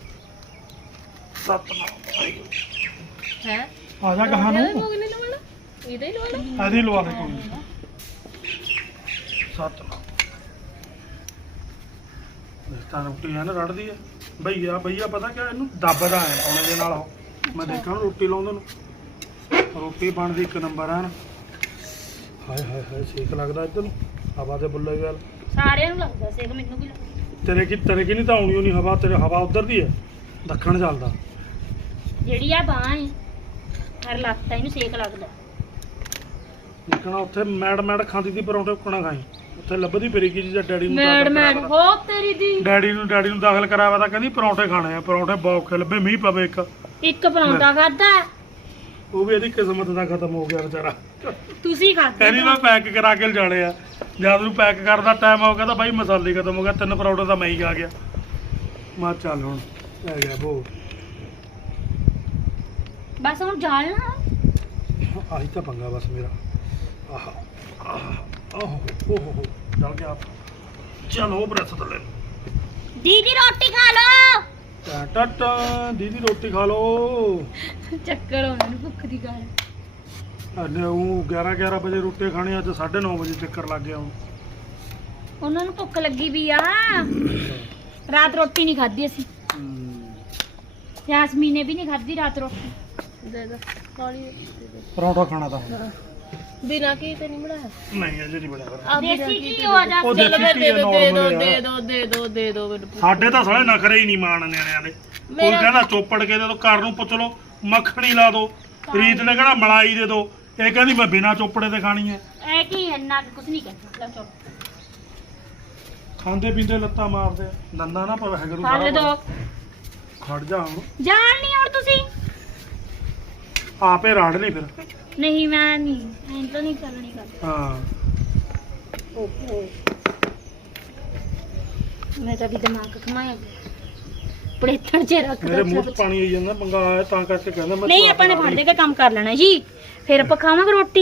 ਸਤਨਾਮ ਹੈ ਆ ਜਾ ਕਹਾਂ ਨੂੰ ਨਹੀਂ ਲਵਾਣਾ ਇਹਦਾ ਹੀ ਲਵਾਣਾ ਆਦੀ ਲਵਾ ਦੇ ਕੋਈ ਸਤਨਾਮ ਤਾਂ ਰੋਟੀ ਹੈ ਨਾ ਰੜਦੀ ਹੈ ਭਈਆ ਪਤਾ ਕਿਆ ਇਹਨੂੰ ਦੱਬਦਾ ਹੈ ਪੌਣੇ ਦੇ ਨਾਲ ਉਹ ਮੈਂ ਦੇਖਾਂ ਉਹਨੂੰ ਰੋਟੀ ਲਾਉਂਦੇ ਨੂੰ ਰੋਟੀ ਬਣਦੀ ਇੱਕ ਨੰਬਰ ਹੈ ਨਾ ਹਾਏ ਹਾਏ ਹਾਏ ਸੇਕ ਲੱਗਦਾ ਇੱਧਰ ਨੂੰ ਹਵਾ ਦੇ ਬੁੱਲੇ ਗੱਲ ਸਾਰਿਆਂ ਨੂੰ ਲੱਗਦਾ ਸੇਕ ਮੈਨੂੰ ਵੀ ਲੱਗਦਾ ਤੇਰੇ ਕੀ ਨਹੀਂ ਤਾਂ ਆਉਣੀ ਨਹੀਂ ਹਵਾ ਤੇਰੇ ਹਵਾ ਉਧਰ ਦੀ ਹੈ ਦੱਖਣ ਚੱਲਦਾ ਜਿਹੜੀ ਆ ਬਾਂਹ ਹੈ ਹਰ ਲੱਤ ਇਹਨੂੰ ਸੇਕ ਲੱਗਦਾ ਨਿਕਣਾ ਉੱਥੇ ਮੈੜ ਖਾਂਦੀ ਦੀ ਪਰੌਂਠੇ ਉੱਕਣਾ ਖਾਈ ਉੱਥੇ ਲੱਭਦੀ ਫਿਰੀ ਕੀ ਜਾਂ ਡੈਡੀ ਨੂੰ ਮੈਡ ਦਾਖਲ ਮੈਡ ਕਰਾਇਆ ਹੋ ਤੇਰੀ ਦੀ ਡੈਡੀ ਨੂੰ ਦਾਖਲ ਕਰਾਇਆ ਤਾਂ ਕਹਿੰਦੀ ਪਰੌਂਠੇ ਖਾਣੇ ਆ ਪਰੌਂਠੇ ਬੌਖੇ ਲੱਭੇ ਮੀਂਹ ਪਵੇ ਇੱਕ ਪਰੌਂਠਾ ਖਾਦਾ ਉਹ ਵੀ ਇਹਦੀ ਕਿਸਮਤ ਦਾ ਖਤਮ ਹੋ ਗਿਆ ਵਿਚਾਰਾ ਤੁਸੀਂ ਖਾਦੇ ਕਹਿੰਦੀ ਮੈਂ ਪੈਕ ਕਰਾ ਕੇ ਲਿਜਾਣੇ ਆ ਜਦ ਨੂੰ ਪੈਕ ਕਰਨ ਦਾ ਟਾਈਮ ਹੋ ਗਿਆ ਤਾਂ ਬਾਈ ਮਸਾਲੇ ਖਤਮ ਹੋ ਗਿਆ 3 ਪਰੌਂਠੇ ਤਾਂ ਮੈਂ ਹੀ ਖਾ ਗਿਆ ਮੈਂ ਕਿਹਾ ਚੱਲ ਹੁਣ ਆ ਗਿਆ ਬੋ ਬਸ ਹੁਣ ਜਾਲਣਾ ਆਹੀ ਤਾਂ ਪੰਗਾ ਬਸ ਮੇਰਾ ਆਹ ਆਹ ਓਹ ਚੱਲ ਗਿਆ ਚਲੋ ਬਰਸ ਥੱਲੇ ਦੀਦੀ ਰੋਟੀ ਖਾ ਲਓ ਟਟ ਦੀਦੀ ਰੋਟੀ ਖਾ ਲਓ ਚੱਕਰ ਉਹਨਾਂ ਨੂੰ ਭੁੱਖ ਦੀ ਗੱਲ ਅਨੇ ਉਹ 11 ਵਜੇ ਰੋਟੀ ਖਾਣੀ ਅੱਜ 9:30 ਵਜੇ ਚੱਕਰ ਲੱਗ ਗਿਆ ਹੁਣ ਉਹਨਾਂ ਨੂੰ ਭੁੱਖ ਲੱਗੀ ਵੀ ਆ ਰਾਤ ਰੋਟੀ ਨਹੀਂ ਖਾਧੀ ਅਸੀਂ ਯਾਸਮੀਨ ਨੇ ਵੀ ਨਹੀਂ ਖਾਧੀ ਰਾਤ ਰੋਟੀ ਦੇ ਦੋ ਕਾਲੀ ਪਰੌਂਠਾ ਖਾਣਾ ਤਾਂ ਹੁਣ ਬਿਨਾ ਕੀ ਤੇ ਨਹੀਂ ਬਣਾਇਆ ਨਹੀਂ ਅਜੇ ਨਹੀਂ ਬਣਿਆ ਦੇਸੀ ਕੀ ਹੋ ਜਾ ਉਹ ਚਲੋ ਦੇਸੀ ਫਿਰ ਘੀ ਦੇ ਆ, ਦੋ normal ਦੇ ਆ। ਦੋ ਦੇ ਦੋ ਦੇ ਦੋ ਮੈਨੂੰ ਸਾਡੇ ਤਾਂ ਸਾਲੇ ਨਖਰੇ ਹੀ ਨਹੀਂ ਮਾਣ ਨਿਆਣਿਆਂ ਦੇ ਕੋਈ ਮੇਰਾ- ਕਹਿੰਦਾ ਚੋਪੜ ਕੇ ਦੇ ਦੋ ਘਰ ਨੂੰ ਪੁੱਛ ਲਓ ਮੱਖਣੀ ਲਾ ਦੋ ਰੀਤ ਨੇ ਕਹਿਣਾ ਮਲਾਈ ਦੇ ਦੋ ਇਹ ਕਹਿੰਦੀ ਮੈਂ ਬਿਨਾ ਚੋਪੜੇ ਤੇ ਖਾਣੀ ਹੈ ਐ ਕੀ ਇੰਨਾ ਕੁਝ ਨਹੀਂ ਕਹਿੰਦਾ ਲੈ ਚਲੋ ਖਾਂਦੇ ਪੀਂਦੇ ਲੱਤਾਂ ਮਾਰਦੇ ਆ। ਦੰਦਾਂ ਨਾ ਪਵੇ ਹੈਗਰੂ ਖਾ ਲੈ ਦੋ ਖੜ ਜਾ ਹੁਣ ਜਾਣ ਨਹੀਂ ਹੁਣ ਤੁਸੀਂ ਆਪੇ ਰਾੜ ਲਈ ਫਿਰ ਨਹੀਂ ਮੈਂ ਨਹੀਂ ਐਂ ਤਾਂ ਨਹੀਂ ਚੱਲਣੀ ਗੱਲ ਹਾਂ ਮੈਂ ਤਾਂ ਵੀ ਦਿਮਾਗ ਘਮਾਇਆ ਪੜੇਥਣ ਚ ਰੱਖ ਮੇਰੇ ਮੂੰਹ 'ਚ ਪਾਣੀ ਆਈ ਜਾਂਦਾ ਪੰਗਾ ਆਇਆ ਤਾਂ ਕਰਕੇ ਕਹਿੰਦਾ ਮੈਂ ਨਹੀਂ ਆਪਾਂ ਨੇ ਫੜ ਦੇ ਕੇ ਕੰਮ ਕਰ ਲੈਣਾ ਜੀ ਫਿਰ ਆਪਾਂ ਖਾਵਾਂਗੇ ਰੋਟੀ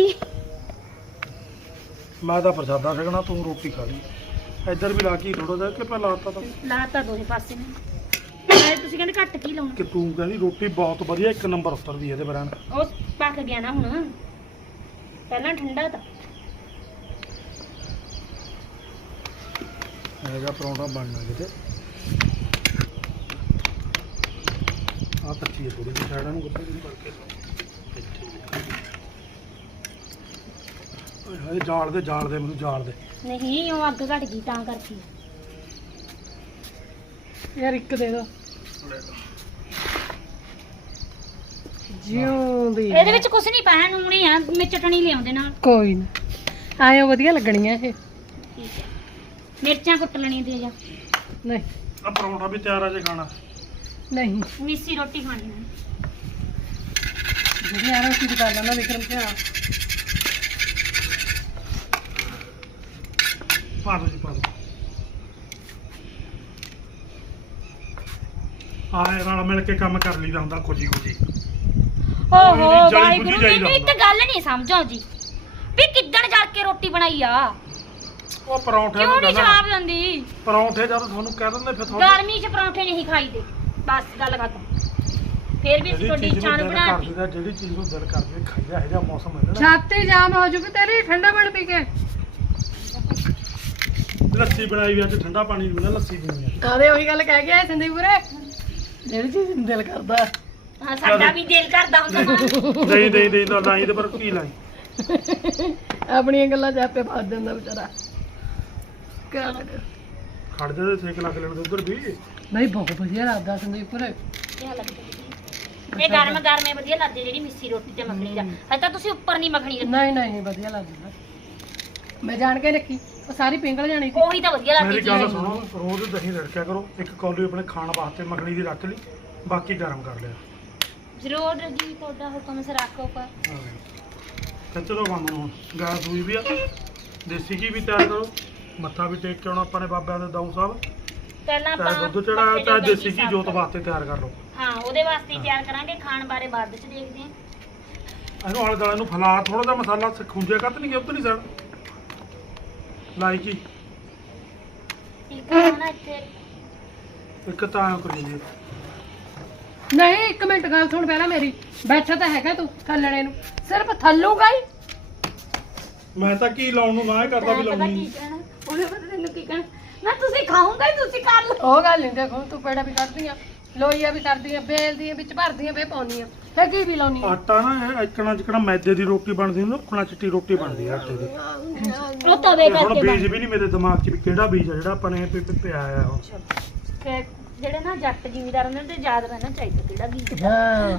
ਮੈਂ ਤਾਂ ਪ੍ਰਸ਼ਾਦਾ ਛਕਣਾ ਤੂੰ ਰੋਟੀ ਖਾ ਲਈ ਇੱਧਰ ਵੀ ਲਾ ਕੇ ਥੋੜਾ ਜਿਹਾ ਕਿ ਪਹਿਲਾਂ ਲਾਤਾ ਤਾਂ ਲਾਤਾ ਦੋਨੇ ਪਾਸੇ ਨੇ ਨਾਲੇ ਤੁਸੀਂ ਕਹਿੰਦੇ ਘੱਟ ਕੀ ਲਾਉਣਾ ਕਿ ਤੂੰ ਕਹਿੰਦੀ ਰੋਟੀ ਬਹੁਤ ਵਧੀਆ ਇੱਕ ਨੰਬਰ ਉਤਰਦੀ ਇਹਦੇ ਬਰਾਂ ਉਹ ਪੱਕ ਗਿਆ ਨਾ ਹੁਣ ਪਹਿਲਾਂ ਠੰਡਾ ਤਾਂ ਹੈਗਾ ਪਰੌਂਠਾ ਬਣਨਾ ਕਿਤੇ ਆ ਕੱਚੀ ਹੈ ਥੋੜੀ ਜਿਹੀ ਸਾਈਡਾਂ ਨੂੰ ਗੁੱਪੇ ਨਹੀਂ ਕਰਕੇ ਓਏ ਹਾਏ ਜਾਲ ਦੇ ਮੈਨੂੰ ਜਾਲ ਦੇ ਨਹੀਂ ਉਹ ਅੱਗ ਘਟ ਗਈ ਤਾਂ ਕਰਕੇ ਯਾਰ ਇੱਕ ਦੇ ਦੋ ਜਿਉਂਦੀ ਇਹਦੇ ਵਿੱਚ ਕੁਝ ਨਹੀਂ ਪਾਇਆ ਨੂਣੀ ਆ ਮੈਂ ਚਟਣੀ ਲਿਆਉਂਦੇ ਨਾਲ ਕੋਈ ਨਾ ਆਇਓ ਵਧੀਆ ਲੱਗਣੀਆਂ ਇਹ ਠੀਕ ਹੈ ਮਿਰਚਾਂ ਕੁੱਟ ਲੈਣੀਆਂ ਤੇ ਜਾ ਨਹੀਂ ਆ ਪਰੌਂਠਾ ਵੀ ਤਿਆਰ ਆ ਜੇ ਖਾਣਾ ਨਹੀਂ ਮਿੱਸੀ ਰੋਟੀ ਖਾਣੀ ਹੈ ਜਿਹੜੀ ਆ ਰੋਟੀ ਦੀ ਗੱਲ ਆ ਨਾ ਵਿਕਰਮ ਸਿਆ ਪਾ ਦੋ ਜੀ ਪਾ ਦੋ ਆਏ ਨਾਲ ਮਿਲ ਕੇ ਕੰਮ ਕਰ ਲਈਦਾ ਹੁੰਦਾ ਖੁਜੀ ਓਹੋ ਜਲੀ ਵਾਹਿਗੁਰੂ ਬੁੱਝੀ ਜਾਈਦਾ ਮੈਨੂੰ ਇੱਕ ਗੱਲ ਨਹੀਂ ਸਮਝੋ ਜੀ ਵੀ ਕਿੱਦਣ ਜਲ ਕੇ ਰੋਟੀ ਬਣਾਈ ਆ ਉਹ ਪਰੌਂਠੇ ਕਿਉਂ ਨੂੰ ਨਹੀਂ ਕਹਿੰਦਾ ਜਵਾਬ ਦਿੰਦੀ ਪਰੌਂਠੇ ਜਦ ਤੁਹਾਨੂੰ ਕਹਿ ਦਿੰਦੇ ਫਿਰ ਤੁਹਾਨੂੰ ਗਰਮੀ 'ਚ ਪਰੌਂਠੇ ਨਹੀਂ ਖਾਈਦੇ ਬਸ ਗੱਲ ਖਤਮ ਫੇਰ ਵੀ ਅਸੀਂ ਤੁਹਾਡੀ ਜਿਹੜੀ ਇੱਛਾ ਨੂੰ ਦਿਲ ਬਣਾਤੀ ਕਰਦਾ ਜਿਹੜੀ ਚੀਜ਼ ਨੂੰ ਦਿਲ ਕਰਦੇ ਖਾਈਦਾ ਇਹੋ ਜਿਹਾ ਮੌਸਮ ਹੈ ਨਾ ਛਾਤੀ ਜਾਮ ਹੋ ਜੂਗੀ ਤੇਰੀ ਠੰਡਾ ਪਾਣੀ ਪੀ ਕੇ ਲੱਸੀ ਬਣਾਈ ਵੀ ਅੱਜ ਠੰਡਾ ਪਾਣੀ ਨਹੀਂ ਮਿਲਦਾ ਲੱਸੀ ਪੀਣੀ ਹੈ ਕਾਦੇ ਉਹੀ ਗੱਲ ਕਹਿ ਗਿਆ ਸੰਦੀਪ ਵੀਰੇ ਜਿਹੜੀ ਚੀਜ਼ ਨੂੰ ਦਿਲ ਕਰਦਾ ਹਾਂ ਸਾਡਾ ਵੀ ਦਿਲ ਕਰਦਾ ਹੁੰਦਾ ਨਾ ਨਹੀਂ ਤਾਂ ਲਾਈ ਤੇ ਪਰ ਕੀ ਲਾਈ ਆਪਣੀਆਂ ਗੱਲਾਂ 'ਚ ਆਪੇ ਫਸ ਜਾਂਦਾ ਵਿਚਾਰਾ ਕਿਆ ਕਰੇ। ਖੜ ਜਾ ਤੇ ਸੇਕ ਲੱਗ ਲੈਣ ਦੇ ਉਧਰ ਵੀ ਨਹੀਂ ਬਹੁਤ ਵਧੀਆ ਲੱਗਦਾ ਸੰਦੀਪ ਵੀਰੇ ਇਹ ਲੱਗਦਾ ਇਹ ਗਰਮ ਗਰਮੇ ਵਧੀਆ ਲੱਗਦੀ ਜਿਹੜੀ ਮਿੱਸੀ ਰੋਟੀ ਤੇ ਮੱਖਣੀ ਦਾ ਹਜੇ ਤਾਂ ਤੁਸੀਂ ਉੱਪਰ ਨਹੀਂ ਮੱਖਣੀ ਰੱਖੀ ਨਹੀਂ ਵਧੀਆ ਲੱਗਦਾ ਮੈਂ ਜਾਣ ਕੇ ਰੱਖੀ ਉਹ ਸਾਰੀ ਪਿੰਗਲ ਜਾਣੀ ਸੀ ਉਹੀ ਤਾਂ ਵਧੀਆ ਲੱਗਦੀ ਮੇਰੀ ਗੱਲ ਚੀਜ਼ ਸੁਣੋ ਰੋਜ਼ ਦਹੀਂ ਰੜਕਿਆ ਕਰੋ ਇੱਕ ਕੌਲੀ ਆਪਣੇ ਖਾਣ ਵਾਸਤੇ ਮੱਖਣੀ ਦੀ ਰੱਖ ਲਈ ਬਾਕੀ ਗਰਮ ਕਰ ਲਿਆ ਜ਼ਰੂਰ ਜੀ ਤੁਹਾਡਾ ਹੁਕਮ ਸੇ ਰੱਖੋ ਪਰ ਹਾਂ ਤੇ ਚਲੋ ਕੰਮ ਨੂੰ ਹੁਣ ਗੈਸ ਹੋਈ ਵੀ ਆ ਦੇਸੀ ਘੀ ਵੀ ਤਿਆਰ ਕਰੋ ਮੱਥਾ ਵੀ ਟੇਕ ਕੇ ਆਉਣਾ ਆਪਾਂ ਨੇ ਬਾਬਿਆਂ ਦੇ ਦਾਊ ਸਾਹਿਬ। ਪਹਿਲਾਂ ਚਾਹੇ ਆਪਾਂ ਦੁੱਧ ਚੜਾ ਮੱਥੇ ਚਾਹੇ ਜੋਗਾ ਦੇਸੀ ਘੀ ਸਾਫ਼ ਜੋਤ ਕਰੋ। ਵਾਸਤੇ ਤਿਆਰ ਕਰ ਲਓ। ਹਾਂ ਉਹਦੇ ਵਾਸਤੇ ਹੀ ਤਿਆਰ ਕਰਾਂਗੇ, ਖਾਣ ਬਾਰੇ ਬਾਅਦ ਵਿੱਚ ਦੇਖਦੇ ਹਾਂ। ਇਹਨੂੰ ਆਲੇ ਦੁਆਲੇ ਨੂੰ ਫਲਾ ਥੋੜਾ ਜਿਹਾ ਮਸਾਲਾ ਖੁੰਝੇ ਕੱਤ ਨਹੀਂ ਗਿਆ ਉੱਧਰ ਨਹੀਂ ਸੜ ਲਾਈਕੀ ਇੱਕ ਨਾ ਇੱਥੇ ਇੱਕ ਤਾਂ ਐਂ ਕਰੀ ਜੀ। ਨਹੀਂ 1 ਮਿੰਟ ਗੱਲ ਸੁਣ ਪਹਿਲਾਂ ਮੇਰੀ। ਬੈਠਾ ਤਾਂ ਹੈਗਾ ਤੂੰ ਥੱਲਣੇ ਨੂੰ, ਸਿਰਫ ਥੱਲੂਗਾ ਹੀ। ਮੈਂ ਤਾਂ ਕੀ ਲਾਉਣ ਨੂੰ ਨਾ ਹੀ ਕਰਦਾ ਵੀ ਪਤਾ ਲਾਉਣੀ ਕੀ ਨਹੀਂ। ਕਹਿਣਾ, ਉਹਨੇ ਪਤਾ ਤੈਨੂੰ ਕੀ ਕਹਿਣਾ, ਮੈਂ ਤੁਸੀਂ ਖਾਊਂਗਾ ਹੀ, ਤੁਸੀਂ ਕਰ ਲਓ। ਉਹ ਗੱਲ ਨਹੀਂ, ਦੇਖੋ ਤੂੰ ਪੇੜਾ ਵੀ ਕੱਢਦੀਆਂ, ਲੋਈਆਂ ਵੀ ਕਰਦੀਆਂ, ਬੇਲਦੀਆਂ, ਵਿੱਚ ਭਰਦੀਆਂ, ਫੇਰ ਪਾਉਂਦੀਆਂ, ਫੇਰ ਕੀ ਵੀ ਲਾਉਣੀ ਆ। ਆਟਾ ਨਾ ਇਹ ਇਕਣਾ ਜਿਕਣਾ ਮੈਦੇ ਦੀ ਰੋਟੀ ਬਣਦੀ ਹੁੰਦੀ, ਉਕਣਾ ਚਿੱਟੀ ਰੋਟੀ ਬਣਦੀ ਆ ਆਟੇ ਦੀ। ਉਹ ਤਵੇ ਹੁਣ ਕਰਕੇ ਬੀਜ ਵੀ ਨਹੀਂ ਮੇਰੇ ਦਿਮਾਗ 'ਚ ਵੀ ਕਿਹੜਾ ਬੀਜ ਆ ਜਿਹੜਾ ਆਪਾਂ ਨੇ ਪਿਆ ਆ ਉਹ। ਕਿ ਜਿਹੜੇ ਨਾ ਜੱਟ ਜ਼ਿਮੀਦਾਰ ਉਹਨਾਂ ਨੂੰ ਤੇ ਯਾਦ ਰਹਿਣਾ ਚਾਹੀਦਾ ਕਿਹੜਾ ਬੀਜ। ਹਾਂ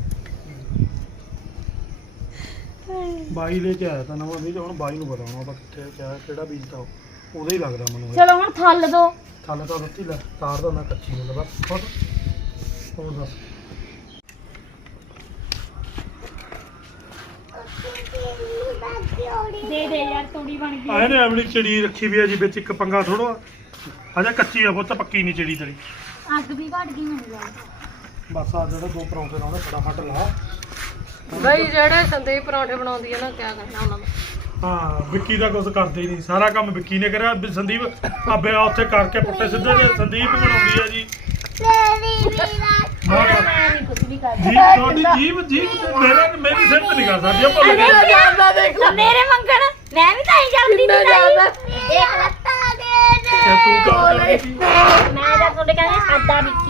ਬਾਈ ਲੈ ਕੇ ਆਇਆ ਤਾਂ ਨਵਾਂ ਬੀਜ, ਹੁਣ ਬਾਈ ਨੂੰ ਬਤਾਉਣਾ ਉਹਦਾ ਕਿੱਥੇ ਕਿਹੜਾ ਬੀਜ ਤਾਂ ਉਹਦਾ ਹੀ ਲੱਗਦਾ ਮੈਨੂੰ ਇਹ। ਚਲੋ ਹੁਣ ਥੱਲ ਦੋ। ਥੱਲੇ ਤਾਂ ਰੱਤੀ ਲੈ ਤਾਰ ਦਾ ਨਾ ਕੱਚੀ ਨੂੰ ਲਗਾ ਖੁਦ ਹੋਰ ਦੱਸ। ਦੇ ਦੇ ਯਾਰ, ਤੂੜੀ ਬਣ ਗਈ। ਆਏ ਨੇ ਆਪਣੀ ਚਿੜੀ ਰੱਖੀ ਵੀ ਆ ਜੀ ਵਿੱਚ, ਇੱਕ ਪੰਗਾ ਥੋੜਾ ਅਜਾ ਕੱਚੀ ਆ ਪੁੱਤ, ਪੱਕੀ ਨਹੀਂ ਚਿੜੀ ਤੇਰੀ। ਅੱਗ ਵੀ ਘਟ ਗਈ ਮੈਨੂੰ ਲੱਗਦਾ। ਬਸ ਆ ਜਿਹੜੇ 2 ਪਰੌਂਠੇ ਲਾਉਣੇ ਫਟਾਫਟ ਲਾ। ਬਈ ਜਿਹੜੇ ਸੰਦੀਪ ਪਰੌਂਠੇ ਬਣਾਉਂਦੀ ਹੈ ਨਾ, ਕਿਆ ਕਰਨਾ ਉਹਨਾਂ ਦਾ। ਹਾਂ ਵਿੱਕੀ ਦਾ ਕੁਝ ਕਰਦੇ ਹੀ ਨਹੀਂ, ਸਾਰਾ ਕੰਮ ਵਿੱਕੀ ਨੇ ਕਰਿਆ। ਵੀ ਸੰਦੀਪ ਆਬੇ ਆ ਉੱਥੇ ਕਰਕੇ ਪੁੱਟੇ ਸਿੱਧੇ ਜੇ ਸੰਦੀਪ ਬਣਾਉਂਦੀ ਆ ਜੀ। ਮੈਂ ਨਹੀਂ ਕੁਝ ਵੀ ਕਰਦਾ। ਜੀ ਤੁਹਾਡੀ ਜੀਵ ਮੇਰੀ ਸਿਰ ਤੇ ਨਹੀਂ ਕਰ ਸਕਦੀ ਆਪਾਂ ਲੱਗੇ। ਜਾਂਦਾ ਦੇਖ ਲੈ, ਮੇਰੇ ਮੰਗਣ ਮੈਂ ਵੀ ਤਾਂ ਹੀ ਜਾਂਦੀ ਕਿੰਨਾ ਨਹੀਂ ਜਾਂਦਾ। ਦੇਖ ਲੱਤਾ ਦੇ ਤੇ ਤੂੰ ਕੰਮ ਕਰਦੀ ਸੀ। ਮੈਂ ਤਾਂ ਤੁਹਾਡੇ ਕਹਿੰਦੇ ਸਾਡਾ ਵਿੱਕੀ।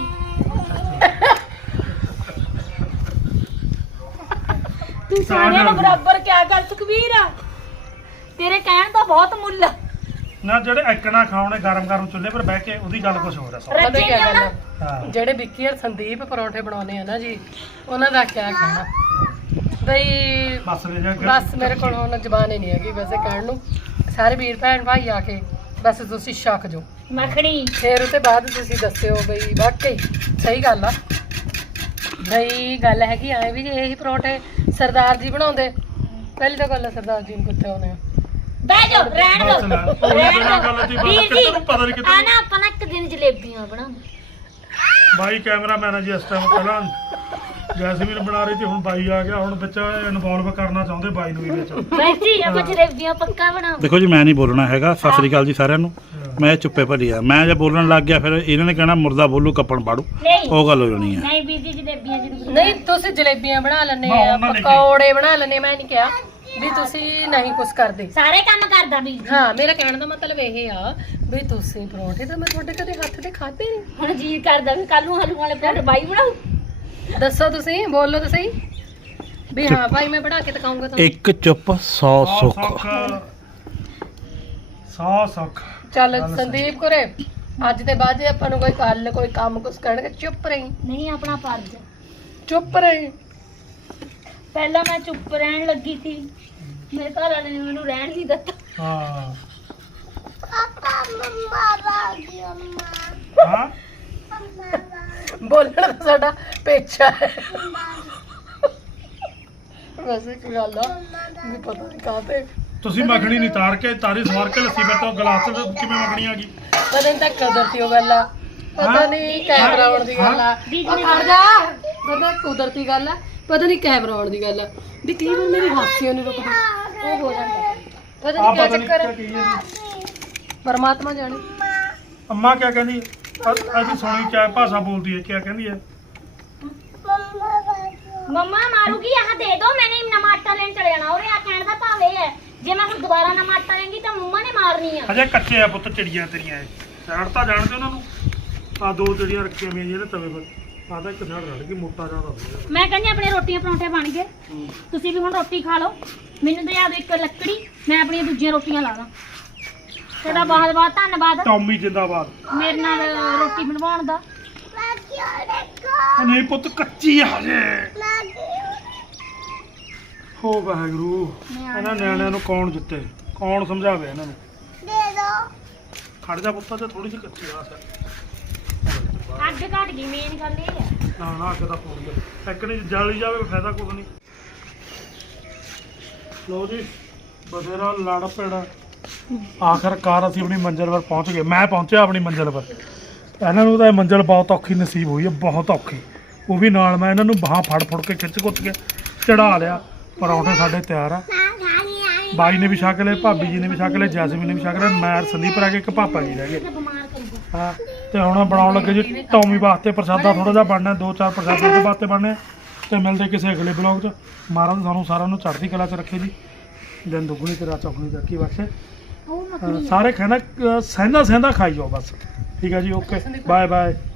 ਤੂੰ ਸਾਰਿਆਂ ਨੂੰ ਬਰਾਬਰ ਕਿਆ ਕਰ ਸੁਖਵੀਰ ਆ, ਤੇਰੇ ਕਹਿਣ ਦਾ ਬਹੁਤ ਮੁੱਲ ਆ। ਨਾ ਜਿਹੜੇ ਐਕਣਾ ਖਾਉਣੇ ਗਰਮ ਚੁੱਲ੍ਹੇ ਪਰ ਬਹਿ ਕੇ, ਉਹਦੀ ਗੱਲ ਕੁਝ ਹੋਰ ਹੈ। ਪਤਾ ਕਿਆ ਗੱਲ ਆ? ਹਾਂ ਜਿਹੜੇ ਵਿੱਕੀ ਔਰ ਸੰਦੀਪ ਪਰੌਂਠੇ ਬਣਾਉਣੇ ਆ ਨਾ ਜੀ, ਉਹਨਾਂ ਦਾ ਕਿਆ ਕਹਿਣਾ ਬਈ। ਬਸ ਲੈ ਜਾ ਬਸ ਮੇਰੇ ਕੋਲ ਹੁਣ ਜ਼ਬਾਨ ਹੀ ਨਹੀਂ ਹੈਗੀ ਵੈਸੇ ਕਹਿਣ ਨੂੰ। ਸਾਰੇ ਵੀਰ ਭੈਣ ਭਾਈ ਆ ਕੇ ਬਸ ਤੁਸੀਂ ਛਕ ਜੋ ਮੱਖਣੀ। ਫਿਰ ਉਹਦੇ ਬਾਅਦ ਤੁਸੀਂ ਦੱਸਿਓ ਬਈ ਵਾਕਈ ਸਹੀ ਗੱਲ ਆ। ਬਈ ਗੱਲ ਹੈਗੀ ਐ ਵੀ ਜੇ ਇਹੀ ਪਰੌਂਠੇ ਸਰਦਾਰ ਜੀ ਬਣਾਉਂਦੇ, ਪਹਿਲੀ ਤਾਂ ਗੱਲ ਆ ਸਰਦਾਰ ਜੀ ਨੂੰ ਕਿੱਥੇ ਆਉਣੇ ਆ। ਬਹਿ ਜਾ, ਰਹਿਣ ਬਸ ਲੈ, ਦੋ, ਉਹੀ ਰਹਿਣ ਬਿਨਾਂ ਗੱਲ ਦੋ। ਦੀ ਬਾਤ, ਵੀਰ ਕਿੱਧਰ ਨੂੰ ਪਤਾ ਨੀ ਕਿੱਧਰ ਨੂੰ। ਆ ਨਾ ਆਪਾਂ ਨਾ ਇੱਕ ਦਿਨ ਜਲੇਬੀਆਂ ਬਣਾਵਾਂਗੇ। ਬਾਈ ਕੈਮਰਾਮੈਨ ਆ ਜੀ ਇਸ ਟਾਈਮ। ਪਹਿਲਾਂ ਜੈਸਮੀਨ ਬਣਾ ਰਹੀ ਸੀ, ਹੁਣ ਬਾਈ ਆ ਗਿਆ। ਹੁਣ ਵਿੱਚ ਇਨਵੋਲਵ ਕਰਨਾ ਚਾਹੁੰਦੇ ਬਾਈ ਨੂੰ ਵੀ ਵਿੱਚ। ਵੈਸੇ ਆਪਾਂ ਜਲੇਬੀਆਂ ਪੱਕਾ ਬਣਾਵਾਂਗੇ। ਦੇਖੋ ਜੀ, ਮੈਂ ਨਹੀਂ ਬੋਲਣਾ ਹੈਗਾ। ਸਤਿ ਸ੍ਰੀ ਅਕਾਲ ਜੀ ਸਾਰਿਆਂ ਨੂੰ। ਮੈਂ ਚੁੱਪੇ ਭਰੀ ਆ। ਮੈਂ ਜੇ ਬੋਲਣ ਲੱਗ ਗਿਆ ਫਿਰ ਇਹਨਾਂ ਨੇ ਕਹਿਣਾ ਮੁਰਦਾ ਬੋਲੂ ਕੱਪਣ ਪਾੜੂ, ਨਹੀਂ ਉਹ ਗੱਲ ਹੋ ਜਾਣੀ ਹੈ। ਨਹੀਂ ਵੀਰ ਜੀ, ਜਲੇਬੀਆਂ ਜ਼ਰੂਰ। ਨਹੀਂ ਤੁਸੀਂ ਜਲੇਬੀਆਂ ਬਣਾ ਲੈਣੇ ਨਾ, ਆ, ਉਹਨਾਂ ਨੇ ਪਕੌੜੇ ਬਣਾ ਲੈਣੇ। ਮੈਂ ਨਹੀਂ ਕਿਹਾ ਵੀ ਤੁਸੀਂ ਨਹੀਂ ਕੁਝ ਕਰਦੇ। ਸਾਰੇ ਕੰਮ ਕਰਦਾ ਵੀਰ ਜੀ। ਹਾਂ ਮੇਰਾ ਕਹਿਣ ਦਾ ਮਤਲਬ ਇਹ ਆ ਵੀ ਤੁਸੀਂ ਪਰੌਂਠੇ ਤਾਂ ਮੈਂ ਤੁਹਾਡੇ ਕਦੇ ਹੱਥ ਦੇ ਖਾਦੇ ਨਹੀਂ। ਹੁਣ ਜੀ ਕਰਦਾ ਵੀ ਕੱਲ ਨੂੰ ਆਲੂ ਵਾਲੇ ਪਰੌਂਠੇ ਬਾਈ ਬਣਾਉ। ਦੱਸੋ ਤੁਸੀਂ, ਬੋਲੋ ਤਾਂ ਸਹੀ ਵੀ ਹਾਂ ਭਾਈ ਮੈਂ ਬਣਾ ਕੇ ਦਿਖਾਉਂਗਾ ਤੁਹਾਨੂੰ। ਇੱਕ ਚੁੱਪ 100 ਸੁੱਖ। 100 ਸੁੱਖ। ਚੱਲ ਸੰਦੀਪ ਕੁਰੇ, ਅੱਜ ਦੇ ਬਾਅਦ ਜੇ ਆਪਾਂ ਨੂੰ ਕੋਈ ਗੱਲ ਕੋਈ ਕੰਮ ਕੁਝ ਕਰਨਗੇ ਚੁੱਪ ਰਹੀ, ਨਹੀਂ ਆਪਣਾ ਫਰਜ਼। ਚੁੱਪ ਰਹੀ। ਪਹਿਲਾਂ ਮੈਂ ਚੁੱਪ ਰਹਿਣ ਲੱਗੀ ਸੀ, ਮੇਰੇ ਘਰ ਵਾਲੇ ਨੇ ਮੈਨੂੰ ਰਹਿਣ ਨਹੀਂ ਦਿੱਤਾ। ਹਾਂ ਮੰਮਾ ਹਾਂ ਬੋਲਣ ਦਾ ਸਾਡਾ ਪੇਚਾ ਹੈ। ਵੈਸੇ ਇੱਕ ਗੱਲ ਆ ਵੀ ਪਤਾ ਨਹੀਂ ਕਾਹਤੇ ਤੁਸੀਂ ਮੱਖਣੀ ਨਹੀਂ ਤਾਰੀ ਸਵਾਰ ਕੇ ਲੱਸੀ ਮੇਰੇ ਤੋਂ ਗਲਾਸ ਚ ਕਿਵੇਂ ਮੱਖਣੀ ਆ ਗਈ। ਪਤਾ ਨਹੀਂ ਤਾਂ ਕੁਦਰਤੀ ਉਹ ਗੱਲ ਆ, ਪਤਾ ਨਹੀਂ ਕੈਮਰਾ ਆਉਣ ਦੀ ਗੱਲ ਆ। ਉਹ ਖੜ ਜਾ, ਪਤਾ ਕੁਦਰਤੀ ਗੱਲ ਆ, ਪਤਾ ਨਹੀਂ ਕੈਮਰਾ ਆਉਣ ਦੀ ਗੱਲ ਆ ਵੀ ਕਈ ਵਾਰ ਮੇਰੀ ਹਾਸੀ ਨਹੀਂ ਰੁਕਦੀ, ਉਹ ਹੋ ਜਾਂਦਾ। ਪਤਾ ਨਹੀਂ ਕਿਆ ਚੱਕਰ ਹੈ, ਪਰਮਾਤਮਾ ਜਾਣੇ। ਅੰਮਾ ਕਿਆ ਕਹਿੰਦੀ? ਅਸੀਂ ਸੁਣੀ ਕਿਆ ਭਾਸ਼ਾ ਬੋਲਦੀ ਹੈ, ਕਿਆ ਕਹਿੰਦੀ ਹੈ? ਮੰਮਾ ਮਾਰੂਗੀ, ਆਹ ਦੇ ਦੋ, ਮੈਨੇ ਨਵਾਂ ਆਟਾ ਲੈਣ ਚਲੇ ਜਾਣਾ। ਉਹਨੇ ਆ ਕਹਿਣ ਦਾ ਭਾਵ ਇਹ ਹੈ, ਜੇ ਮੈਂ ਹੁਣ ਦੁਬਾਰਾ ਨਵਾਂ ਆਟਾ ਲੈਂਗੀ ਤਾਂ ਮੰਮਾ ਨੇ ਮਾਰਨੀ ਆ। ਅਜੇ ਕੱਚੇ ਆ ਪੁੱਤ ਚਿੜੀਆਂ ਤੇਰੀਆਂ ਇਹ। ਸਾੜ ਤਾਂ ਜਾਣਦੇ ਉਹਨਾਂ ਨੂੰ। ਆ 2 ਚਿੜੀਆਂ ਰੱਖੀਆਂ ਹੋਈਆਂ ਜਿਹੜੇ ਤਵੇ ਪਰ। ਆ ਤਾਂ ਇੱਕ ਸਾੜ ਰੜ ਗਈ, ਮੋਟਾ ਜਿਆਦਾ ਹੋ ਗਿਆ। ਮੈਂ ਕਹਿੰਦੀ ਆਪਣੀਆਂ ਰੋਟੀਆਂ ਪਰੌਂਠੇ ਬਣ ਗਏ, ਤੁਸੀਂ ਵੀ ਹੁਣ ਰੋਟੀ ਖਾ ਲਓ। ਮੈਨੂੰ ਦਿਆ ਦਿਓ ਇੱਕ ਲੱਕੜੀ, ਮੈਂ ਆਪਣੀਆਂ ਦੂਜੀਆਂ ਰੋਟੀਆਂ ਲਾ ਦਾਂ। ਤੁਹਾਡਾ ਬਹੁਤ ਬਹੁਤ ਧੰਨਵਾਦ ਟੌਮੀ ਜਿੰਦਾਬਾਦ। ਮੇਰੇ ਨਾਲ ਰੋਟੀ ਬਣਵਾਉਣ ਦਾ। ਨਹੀਂ ਪੁੱਤ ਕੱਚੀ ਆ ਹਜੇ। ਹੋ ਵਾਹਿਗੁਰੂ, ਇਹਨਾਂ ਨਿਆਣਿਆਂ ਨੂੰ ਕੌਣ ਜਿੱਤੇ, ਕੌਣ ਸਮਝਾਵੇ ਇਹਨਾਂ ਨੂੰ। ਖੜ ਜਾ ਪੁੱਤ, ਤੇ ਥੋੜੀ ਜਿਹੀ ਕੱਚੀ ਆ ਸਰ। ਅੱਗ ਘਟ ਗਈ, ਮੇਨ ਗੱਲ ਇਹ ਹੈ। ਨਾ ਨਾ ਅੱਗ ਤਾਂ ਪੂਰੀ ਹੈ, ਇੱਕ ਨਹੀਂ ਜਾਲੀ ਜਾਵੇ ਫਾਇਦਾ ਕੁਝ ਨਹੀਂ। ਲੋ ਜੀ ਬਥੇਰਾ ਲੜ ਪੈਣਾ ਆਖਰਕਾਰ ਅਸੀਂ ਆਪਣੀ ਮੰਜ਼ਿਲ ਪਰ ਪਹੁੰਚ ਗਏ। ਮੈਂ ਪਹੁੰਚਿਆ ਆਪਣੀ ਮੰਜ਼ਿਲ ਪਰ। ਇਹਨਾਂ ਨੂੰ ਤਾਂ ਇਹ ਮੰਜ਼ਿਲ ਬਹੁਤ ਔਖੀ ਨਸੀਬ ਹੋਈ ਹੈ, ਬਹੁਤ ਔਖੀ। ਉਹ ਵੀ ਨਾਲ ਮੈਂ ਇਹਨਾਂ ਨੂੰ ਬਾਹਾਂ ਫੜ ਕੇ ਖਿੱਚ ਕੁੱਟ ਕੇ ਚੜਾ ਲਿਆ। ਪਰੌਂਠੇ ਸਾਡੇ ਤਿਆਰ ਆ। ਬਾਈ ਨੇ ਵੀ ਛਕ ਲਏ, ਭਾਬੀ ਜੀ ਨੇ ਵੀ ਛਕ ਲਏ, ਜੈਸਮੀਨ ਨੇ ਵੀ ਛਕ ਲਏ, ਮੈਂ ਸੰਦੀਪ ਰਹਿ ਗਏ, ਇੱਕ ਪਾਪਾ ਜੀ ਰਹਿ ਗਏ। ਹਾਂ, ਤੇ ਹੁਣ ਬਣਾਉਣ ਲੱਗੇ ਜੀ ਟੌਮੀ ਵਾਸਤੇ ਪ੍ਰਸ਼ਾਦਾ ਥੋੜਾ ਜਿਹਾ ਬਣਨਾ, 2-4 ਪ੍ਰਸ਼ਾਦੇ ਦੇ ਵਾਸਤੇ ਬਣਨੇ। ਤੇ ਮਿਲਦੇ ਕਿਸੇ ਅਗਲੇ ਬਲੌਗ 'ਚ। ਮਹਾਰਾਜ ਸਾਨੂੰ ਸਾਰਿਆਂ ਨੂੰ ਚੜ੍ਹਦੀ ਕਲਾ 'ਚ ਰੱਖੇ ਜੀ, ਦਿਨ ਦੁੱਗਣੀ ਤੇ ਰਾਤ ਚੌਗੁਣੀ ਤਰੱਕੀ ਬਖਸ਼ੇ। ਸਾਰੇ ਖਾਣਾ ਸਹਿੰਦਾ ਖਾਈ ਜਾਓ ਬਸ। ਠੀਕ ਹੈ ਜੀ, ਓਕੇ, ਬਾਏ ਬਾਏ।